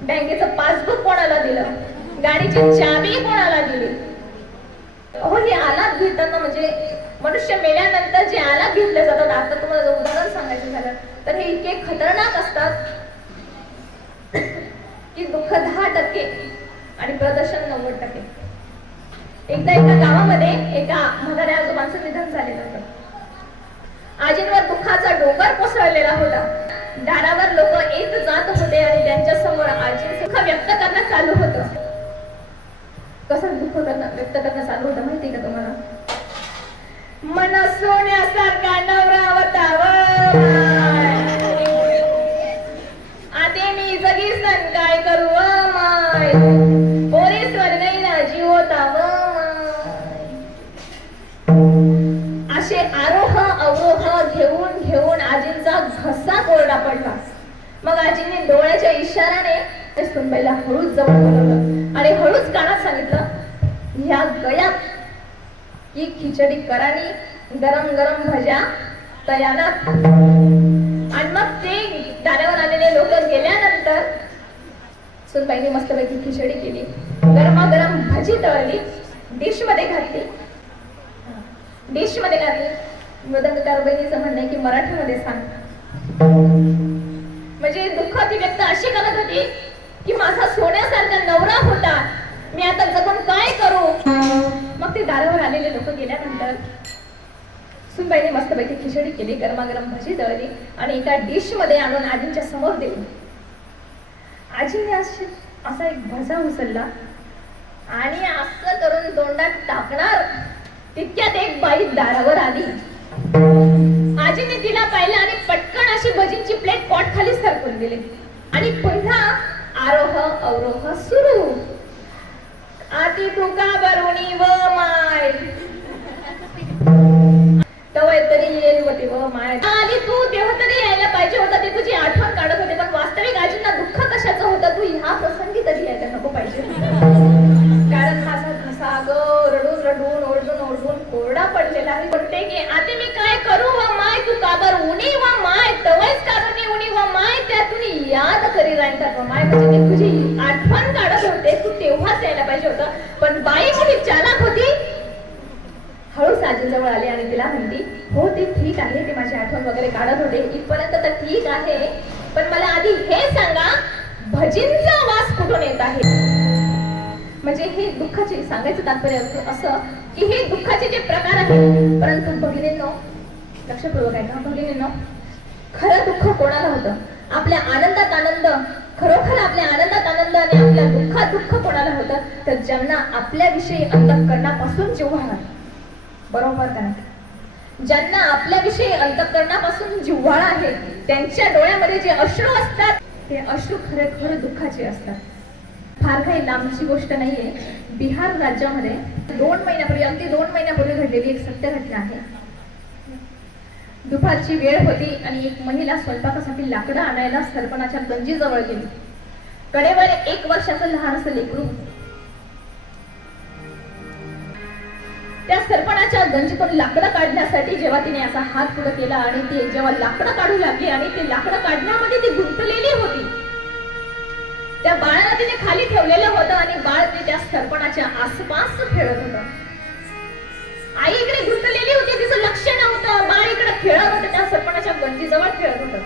बँकेचं पासबुक कोणाला दिलं, गाडीची चाबी कोणाला दिली. अहो, हे आलाप घेताना म्हणजे मनुष्य मेल्यानंतर जे आलाप घेतले जातात, आता तुम्हाला जर उदाहरण सांगायचं झालं तर हे इतके खतरनाक असतात की दुःख 10% आणि प्रदर्शन 90%. एकदा एका गावामध्ये एका म्हाताऱ्या आजोबांचं निधन झालेलं होतं. आजींवर दुःखाचा डोंगर कोसळलेला होता. दारावर लोक येत जात होते आणि त्यांच्या समोर आजी सुख व्यक्त करणं चालू होतं. कसं दुःख व्यक्त करणं चालू होतं माहिती का तुम्हाला? मन सोन्यासारखा नवरा होता आते मी जगी सण काय करू माय पोरी स्वर्गईना जीव होता असे आरोह अवरोह घेऊन घेऊन आजींचा घसा कोरडा पडला. मग आजीने डोळ्याच्या इशाराने सुनबाईला हळूच जवळ बोलवलं आणि हळूच कानात सांगितलं, ह्या गयात की खिचडी करानी गरम गरम भज्या तयार. आणि मग ते दारावर आलेले लोक गेल्यानंतर सुनबाईने मस्तपैकी खिचडी केली, गरमागरम भजी तळली, डिश मध्ये घातली. मृदंगकार बहिणीचं म्हणणं आहे की मराठीमध्ये सांग. म्हणजे दुःख ती व्यक्त अशी करत होती की माझा सोन्यासारखा नवरा होता, मी आता जगून काय करू. मग ते दारावर आलेले लोक गेल्यानंतर सुनबाईने मस्तपैकी खिचडी केली, गरमागरम भजी दळली आणि एका डिश मध्ये आणून आजींच्या समोर दिली. आजीने असा एक भजा उचलला आणि असं करून तोंडात टाकणार तितक्यात एक बाई दारावर आली. आजीने तिला पाहिलं आणि पटकन अशी भजींची प्लेट पॉट खाली सरकून दिली आणि पुन्हा आरोह अवरोह सुरू. आती तुका बरुणी व माय तवय तरी येईल होती व माय आली तू तेव्हा तरी यायला पाहिजे होता. ते तुझी आठवण काढत होते पण वास्तविक आजींना दुःख कशाचं होतं तू ह्या प्रसंगी तरी यायला नको पाहिजे. कारण माझा घसा रडून रडून ओरडून ओरडून कोरडा पडलेला आहे. म्हणते की आते मी काय करू व माय तू काबर उणी व माय तवयच काढून उणी व माय त्यातून याद करी राहतात व माय. म्हणजे ती तुझी आठवण काढत होते तू तेव्हाच यायला पाहिजे होतं. पण बाई थोडी चालाक होती, हळूच आजीजवळ आली आणि तिला म्हणती, हो ते ठीक आहे, ते माझी आठवण वगैरे काढत होते इथपर्यंत तर ठीक आहे, पण मला आधी हे सांगा भजींचा वास कुठून येत आहे. म्हणजे हे दुःखाचे सांगायचं तात्पर्य असं की हे दुःखाचे जे प्रकार आहेत. परंतु भगिनींनो लक्षपूर्वक ऐका भगिनींनो, खरं दुःख कोणाला होतं? आपल्या आनंदात आनंद, खरोखर आपल्या आनंदात आनंद आणि आपल्या दुःखात दुःख कोणाला होतं? तर ज्यांना आपल्याविषयी अंतःकरणापासून जिव्हाळा, बरोबर का? ज्यांना आपल्याविषयी अंतःकरणापासून जिव्हाळा आहे त्यांच्या डोळ्यामध्ये जे अश्रू असतात ते अश्रू खरे दुःखाचे असतात. फार काही लांबची गोष्ट नाहीये. बिहार राज्यामध्ये 2 महिन्यापूर्वी, अगदी 2 महिन्यापूर्वी घडलेली एक सत्य घटना आहे. दुपारची वेळ होती आणि एक महिला स्वयंपाकासाठी लाकडं आणायला सरपणाच्या गंजीजवळ गेली. कडेवर 1 वर्षाचं लहान असं लेकरू. त्या सरपणाच्या गंजीतून लाकडं काढण्यासाठी जेव्हा तिने असा हात पुढे केला आणि ती जेव्हा लाकडं काढू लागली आणि ती लाकडं काढण्यामध्ये ती गुंतलेली होती, त्या बाळाला तिने खाली ठेवलेलं होतं आणि बाळ ते त्या सरपणाच्या आसपास खेळत होतं. आई इकडे गुंतलेली होती, तिचं लक्ष नव्हतं, बाळ इकडे खेळत होतं, त्या सरपणाच्या गंजीजवळ खेळत होतं.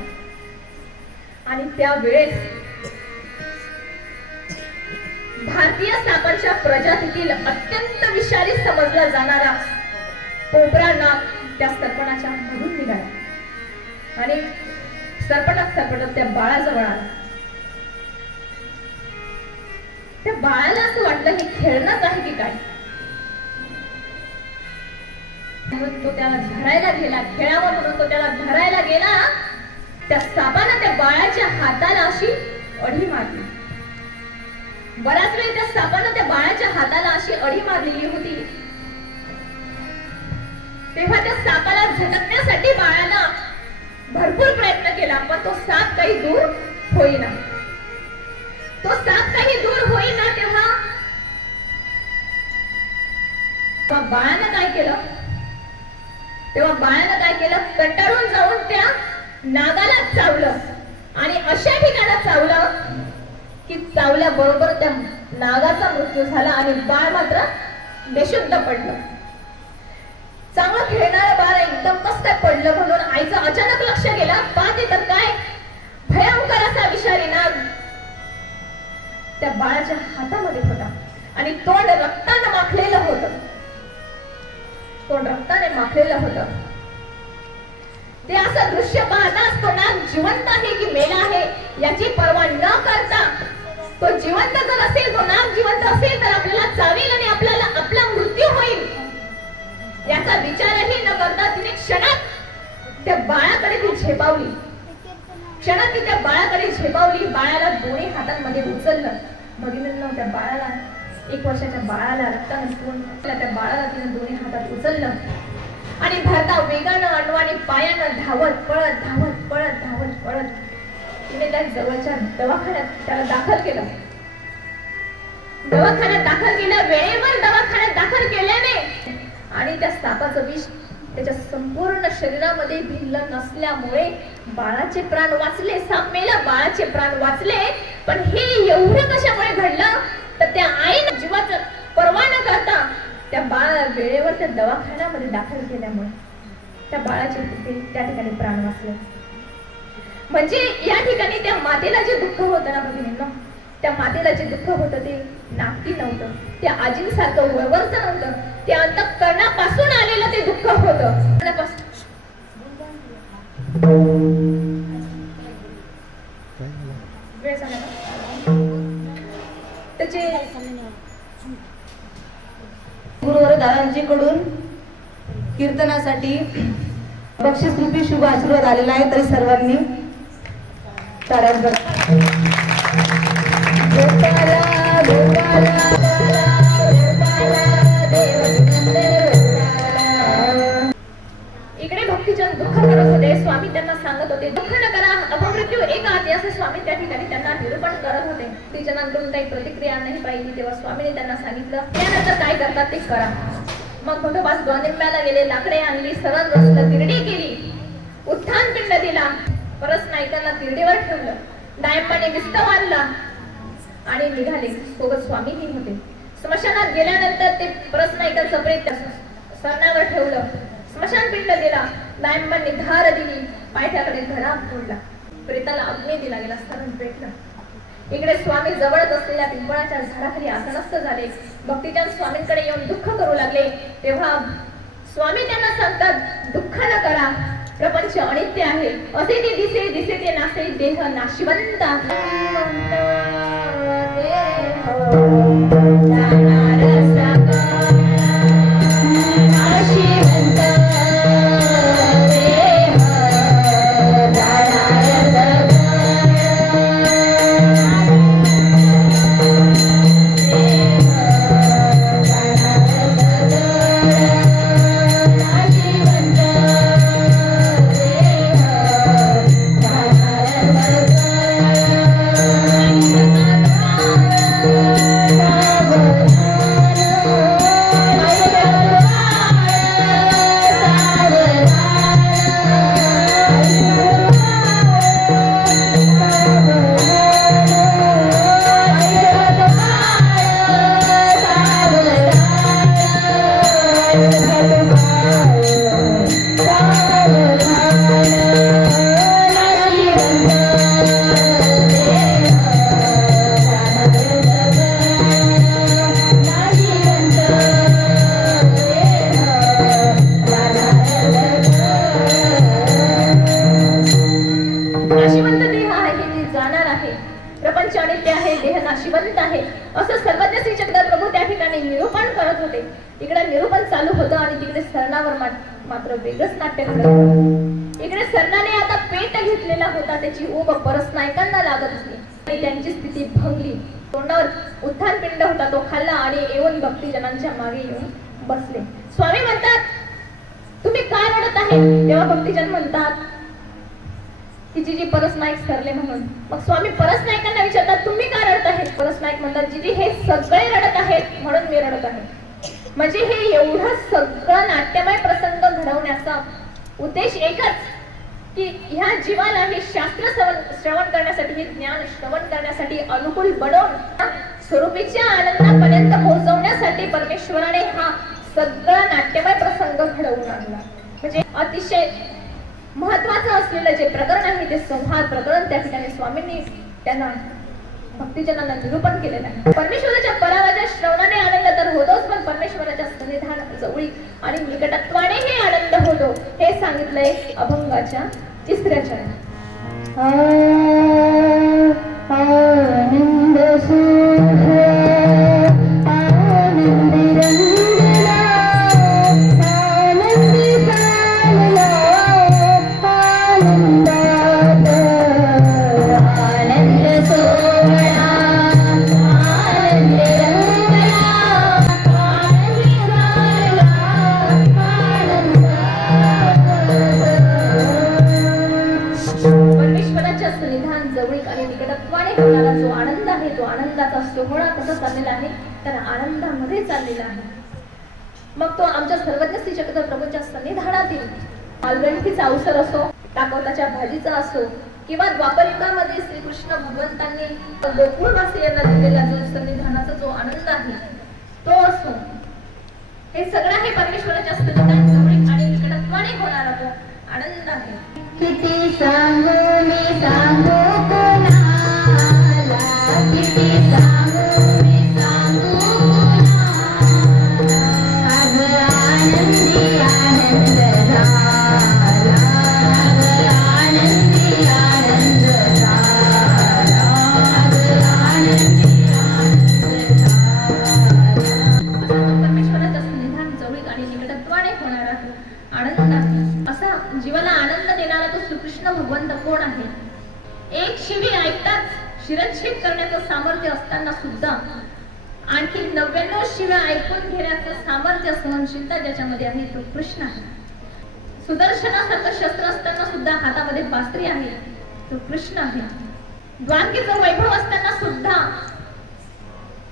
आणि त्यावेळेस भारतीय सापांच्या प्रजातीतील अत्यंत विषारी समजला जाणारा कोब्रा नाग त्या सरपणाच्या मधून निघाला आणि सरपटत त्या बाळाजवळ आला. त्या बाळाला असं वाटलं की खेळणंच आहे की काय, म्हणून तो त्याला धरायला गेला. खेळावं म्हणून तो त्याला धरायला गेला. त्या सापानं त्या बाळाच्या हाताला अशी अढी मारली. बराच वेळ त्या सापानं त्या बाळाच्या हाताला अशी अढी मारलेली होती. तेव्हा त्या सापाला झटकण्यासाठी बाळाला भरपूर प्रयत्न केला, पण तो साप काही दूर होईना. तो साप काही दूर होईना. तेव्हा नागाला चावलं आणि अशा ठिकाणी चावलं की चावल्याबरोबर त्या नागाचा मृत्यू झाला आणि बाळ मात्र बेशुद्ध पडलं. चांगलं खेळणारं बाळ एकदम कसं काय पडलं म्हणून आईचं अचानक लक्ष गेलं. पाहते तर काय भयंकर असा विषारी नाग त्या बाळाच्या हातामध्ये होता आणि तोंड रक्ताने माखलेलं होतं. तोंड रक्ताने माखलेलं होतं. ते असं दृश्य पाहताच तो नाग जिवंत आहे की मेला आहे याची पर्वा न करता, तो जिवंत जर असेल, तो नाग जिवंत असेल तर आपल्याला चावेल आणि आपला मृत्यू होईल याचा विचारही न करता तिने क्षणात त्या बाळाकडे ती झेपावली. क्षणात ती त्या बाळाकडे झेपावली. बाळाला दोन्ही हातांमध्ये उचललं. भगिनींनो, त्या बाळाला 1 वर्षाच्या बाळाला रक्ताने पुरून त्या बाळाला तिने दोन्ही हातात उचललं आणि भरता वेगानं अण्वाने पायानं धावत पळत तिने त्या जवळच्या दवाखान्यात त्याला दाखल केलं. दवाखान्यात दाखल केलं. वेळेवर दवाखान्यात दाखल केल्याने आणि त्या सापाचं विष त्याच्या संपूर्ण शरीरामध्ये भिनलं नसल्यामुळे बाळाचे प्राण वाचले. साप मेला, बाळाचे प्राण वाचले. पण हे एवढं कशामुळे घडलं तर त्या आईने जीवाचं पर्वा न करता त्या बाळाला वेळेवर त्या दवाखान्यामध्ये दाखल केल्यामुळे त्या बाळाचे त्या ठिकाणी प्राण वाचले. म्हणजे या ठिकाणी त्या मातेला जे दुःख होतं ना भगिनींनो, त्या मातेला जे दुःख होतं ते नाकी नव्हतं, त्या आजींसारखं वळवळचं नव्हतं, ते अंतःकरणापासून आलेलं ते दुःख होतं. त्याचे गुरुवर दादांजीकडून कीर्तनासाठी बक्षीस रूपी शुभ आशीर्वाद आलेला आहे. तरी सर्वांनी इकडे भक्तीचंद दुःख करत होते. स्वामी त्यांना सांगत होते दुःख न करा, अपमृत्यू एक आहे असे स्वामी त्या ठिकाणी त्यांना निरूपण करत होते. भक्तीजनांकडून काही प्रतिक्रिया नाही पाहिली तेव्हा स्वामीने त्यांना सांगितलं त्यानंतर काय करतात ते करा. मग भगवान द्वानिंब्याला गेले, लाकडे आणली, सरळ रचलं, तिरडी केली, उत्थान पिंड दिला, परस नायकांना तिरडीवर ठेवलं, डायंबाने विस्त मारला आणि निघाले. सोबत स्वामीही होते. स्मशानात गेल्यानंतर ते परस नायकांचं प्रेत सरणावर ठेवलं, स्मशान पिंड दिला, डायंबांनी धार दिली, पायथ्याकडे घडा फोडला, प्रेताला अग्नी दिला गेला, स्थरण पेटलं. इकडे स्वामी जवळच असलेल्या पिंपळाच्या झाडाखाली आसनस्थ झाले. भक्तीचंद स्वामींकडे येऊन दुःख करू लागले. तेव्हा स्वामी त्यांना सांगतात दुःख न करा, प्रपंच अनित्य आहे, असे ते दिसे दिसे ते नासे, देह नाशिवंत नाशिवंत आहे असं सर्वज्ञ श्री चक्रप्रभू त्या ठिकाणी निरूपण करत होते. इकडे निरूपण चालू होतं आणि तिकडे सरणावर मात्र वेगळंच नाट्य घडत होतं. इकडे सरणाने आता पेट घेतलेला होता, त्याची ऊब परस नायकांना लागत होती आणि त्यांची स्थिती भंगली. तोंडावर उत्थान पिंड होता, तो खाल्ला आणि येऊन भक्तीजनांच्या मागे येऊन बसले. स्वामी म्हणतात तुम्ही का रडत आहे? तेव्हा भक्तीजन म्हणतात की जीजी परस नाईक सरले म्हणून. मग स्वामी परस नाईकांना विचारतात तुम्ही का रडत आहे? परस नाईक म्हणतात जीजी हे सगळे रडत आहेत म्हणून मी रडत आहे. म्हणजे हे एवढं सगळं नाट्यमय प्रसंग घडवण्याचा उद्देश एकच की ह्या जीवाला हे शास्त्र श्रवण करण्यासाठी, हे ज्ञान श्रवण करण्यासाठी अनुकूल बनवून स्वरूपीच्या आनंदापर्यंत पोहोचवण्यासाठी परमेश्वराने हा सगळा नाट्यमय प्रसंग घडवून आणला. म्हणजे अतिशय महत्वाचं असलेलं जे प्रकरण आहे ते संहार प्रकरण त्या ठिकाणी स्वामींनी त्यांना भक्तिजनांना निरूपण केलेलं आहे. परमेश्वराच्या परावाच्या श्रवणाने आनंद तर होतोच, पण परमेश्वराच्या सन्निधान जवळी आणि निकटत्वानेही आनंद होतो हे सांगितलंय अभंगाच्या 3ऱ्या चरणात. मग तो आमच्या सर्वज्ञ श्री चक्रधर प्रभूंच्या सन्निधानातील मालगंठीचा अवसर असो, ताकवताच्या भाजीचा असो, किंवा द्वापर युगामध्ये श्रीकृष्ण भगवंतांनी गोकुळवासियांना दिलेला जो सन्निधानाचा जो आनंद आहे तो असो, हे सगळं हे परमेश्वराच्या सन्निधान जवळीक आणि निकटत्वाने होणारा तो आनंद आहे. किती सांगू मी सांगू कोणाला, किती सांगू मी सांगू जीवाला आनंद देणारा तो श्रीकृष्ण भगवंत कोण आहे. एक शिवी ऐकताच शिरच्छेद करण्याचं सामर्थ्य असताना सुद्धा आणखी 99 शिव्या ऐकून घेण्याचं सामर्थ्य, सहनशीलता ज्याच्यामध्ये आहे तो कृष्ण आहे. सुदर्शनासारखं शस्त्र असताना सुद्धा हातामध्ये बासरी आहे तो कृष्ण आहे. द्वारकेचं वैभव असताना सुद्धा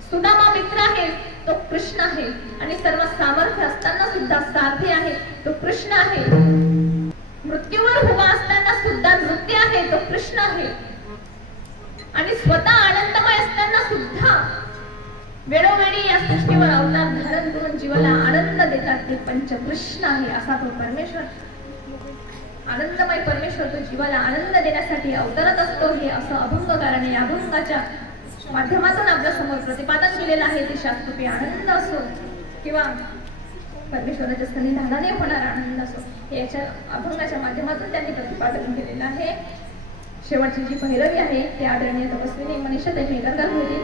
सुदामा मित्र आहे तो कृष्ण आहे. आणि सर्व सामर्थ्य असताना सुद्धा सारथी आहे तो कृष्ण आहे. मृत्यूवर उभा असताना सुद्धा नृत्य आहे तो कृष्ण आहे. आणि स्वतः आनंदमय असताना सुद्धा वेळोवेळी या सृष्टीवर अवतार धारण करून जीवाला आनंद देतात ते पंचकृष्ण आहे. असा तो परमेश्वर, आनंदमय परमेश्वर तो जीवाला आनंद देण्यासाठी अवतरत असतो. हे असं अभंगकाराने या अभंगाच्या माध्यमातून आपल्या समोर प्रतिपादन केलेलं आहे. ते शास्त्रोपी आनंद असो किंवा परमेश्वराच्या सन्निधानाने होणारा आनंद असो, याच्या अभंगाच्या माध्यमातून त्यांनी प्रतिपादन केलेलं आहे. शेवटची जी पहिरवी आहे ते आदरणीय तपस्विनी मनीषा त्यांनी एकंदर होती.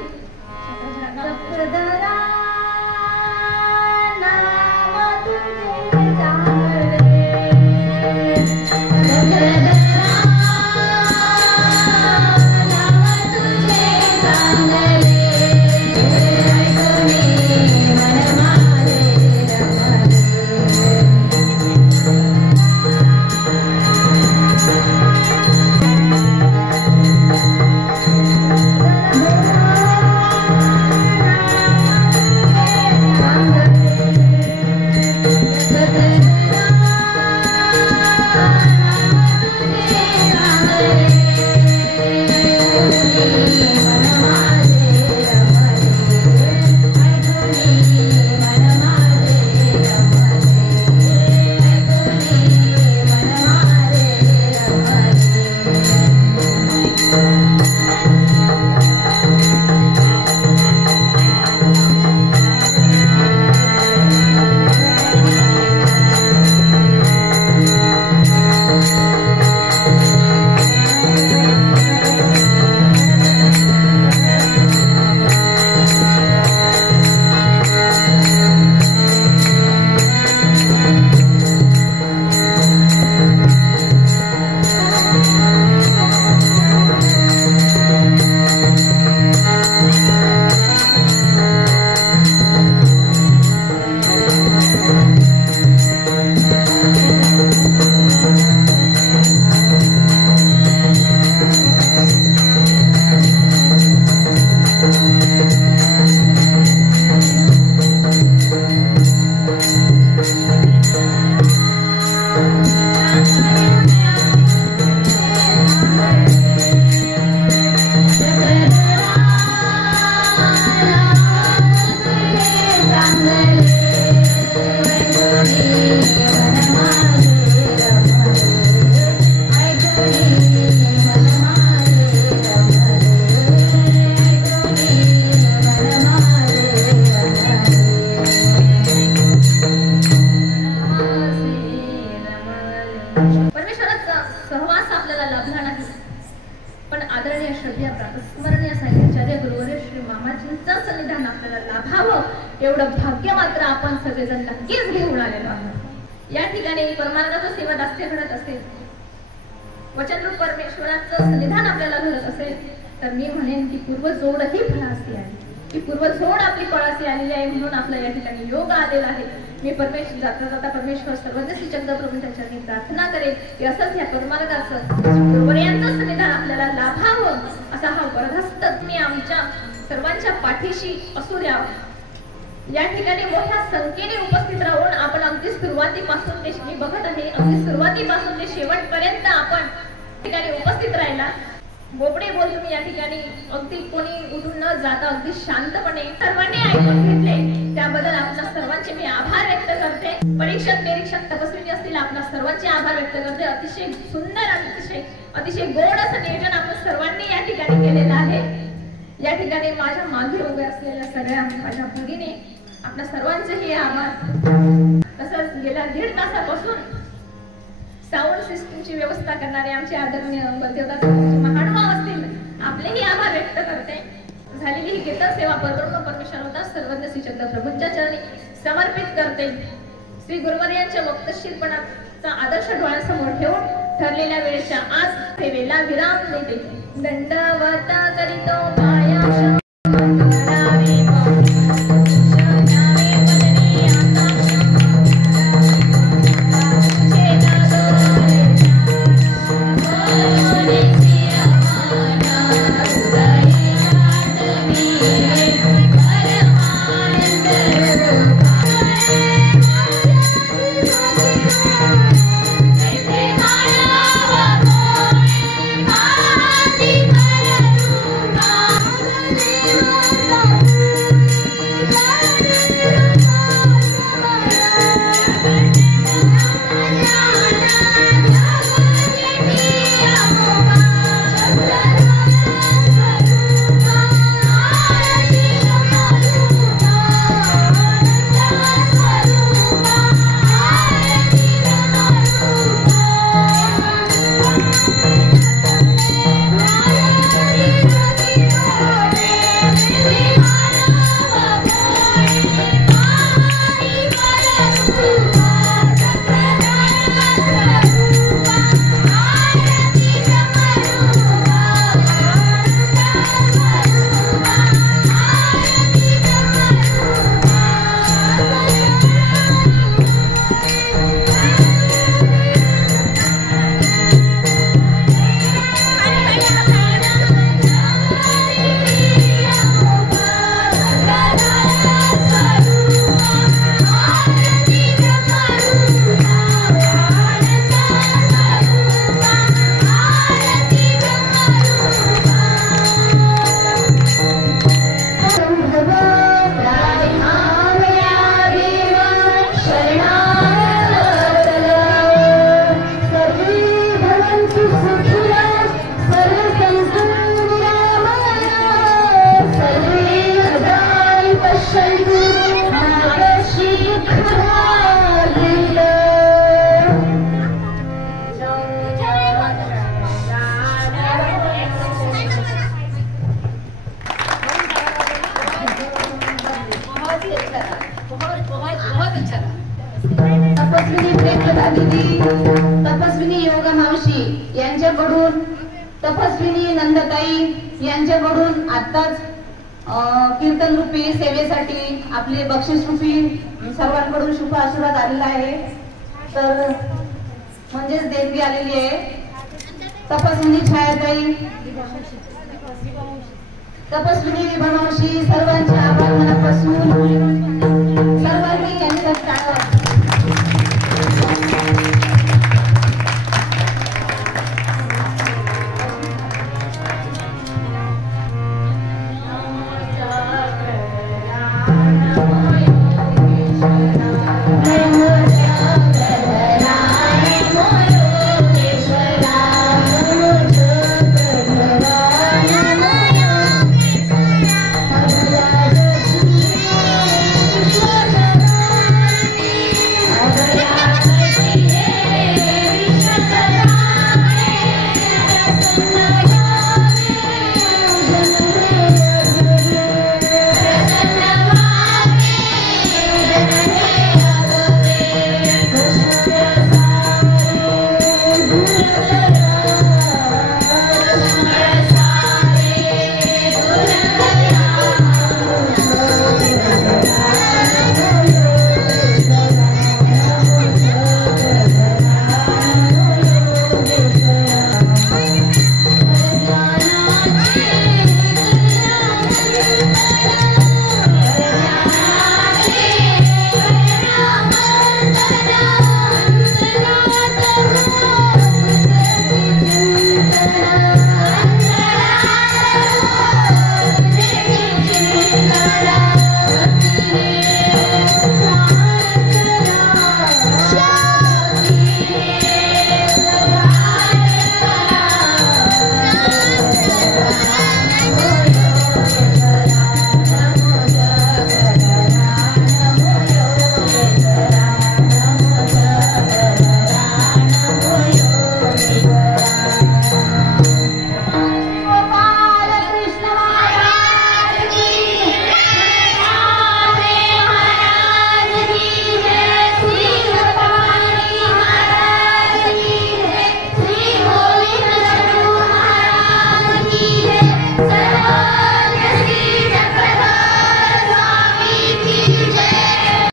महाराजांचं सन्निधान आपल्याला लाभावं एवढं भाग्य मात्र आपण सगळेजण नक्कीच घेऊन आलेलो आहोत। या ठिकाणी परमानंदाचं सेवा दास्य घडत असेल, वचनरूप परमेश्वराचं सन्निधान आपल्याला घडत असेल तर मी म्हणेन की पूर्वजोड ही फळासी आहे, की पूर्वजोड आपली फळासी आलेली आहे म्हणून आपला या ठिकाणी योग आलेला आहे। मी परमेश्वर जाता जाता परमेश्वर सर्वज्ञ श्री जगदप्रभू त्यांच्याकडे प्रार्थना करेन की असंच या परमार्गाचं गुरुवर्यांचं सन्निधान आपल्याला लाभावं असा हा वरदहस्त तुम्ही आमच्या सर्वांच्या पाठीशी असू द्या। या ठिकाणी मोठ्या संख्येने उपस्थित राहून आपण अगदी सुरुवातीपासून ते मी बघत आहे अगदी सुरुवातीपासून ते शेवटपर्यंत आपण ठिकाणी उपस्थित राहिला। बोबडे बोल तुम्ही या ठिकाणी अगदी कोणी उठून न जाता अगदी शांतपणे सर्वांनी ऐकून घेतले त्याबद्दल आपल्या सर्वांचे मी आभार व्यक्त करते। परीक्षक निरीक्षक तपस्वी असतील आपल्या सर्वांचे आभार व्यक्त करते। अतिशय सुंदर आणि अतिशय गोड असं नियोजन आपण सर्वांनी या ठिकाणी केलेलं आहे। या ठिकाणी माझ्या मागे उभे असलेल्या सगळ्या माझ्या भगिनी आपल्या सर्वांचेही आभार। तसंच गेल्या 1.5 तासापासून साऊंड सिस्टमची व्यवस्था करणारे आमचे आदरणीय बलदेवदास महानुभाव असतील आपलेही आभार व्यक्त करते। झालेली ही कीर्तन सेवा परमेश्वर होता सर्वज्ञ श्री जगदप्रभूंच्या चरणी समर्पित करते। श्री गुरुवर्यांच्या वक्तशीरपणाचा आदर्श डोळ्यासमोर ठेवून ठरलेल्या वेळेच्या आज सेवेला विराम देते। दंडवत करीतो माया तपस्विनी योगा मावशी यांच्याकडून तपस्विनी नंदताई यांच्याकडून आताच कीर्तन रूपी सेवेसाठी आपले बक्षीस रूपी सर्वांकडून शुभ आशीर्वाद आलेला आहे। तर म्हणजेच देणगी आलेली आहे। तपस्विनी छायाताई, तपस्विनी विभा मावशी सर्वांचे आभार मनापासून।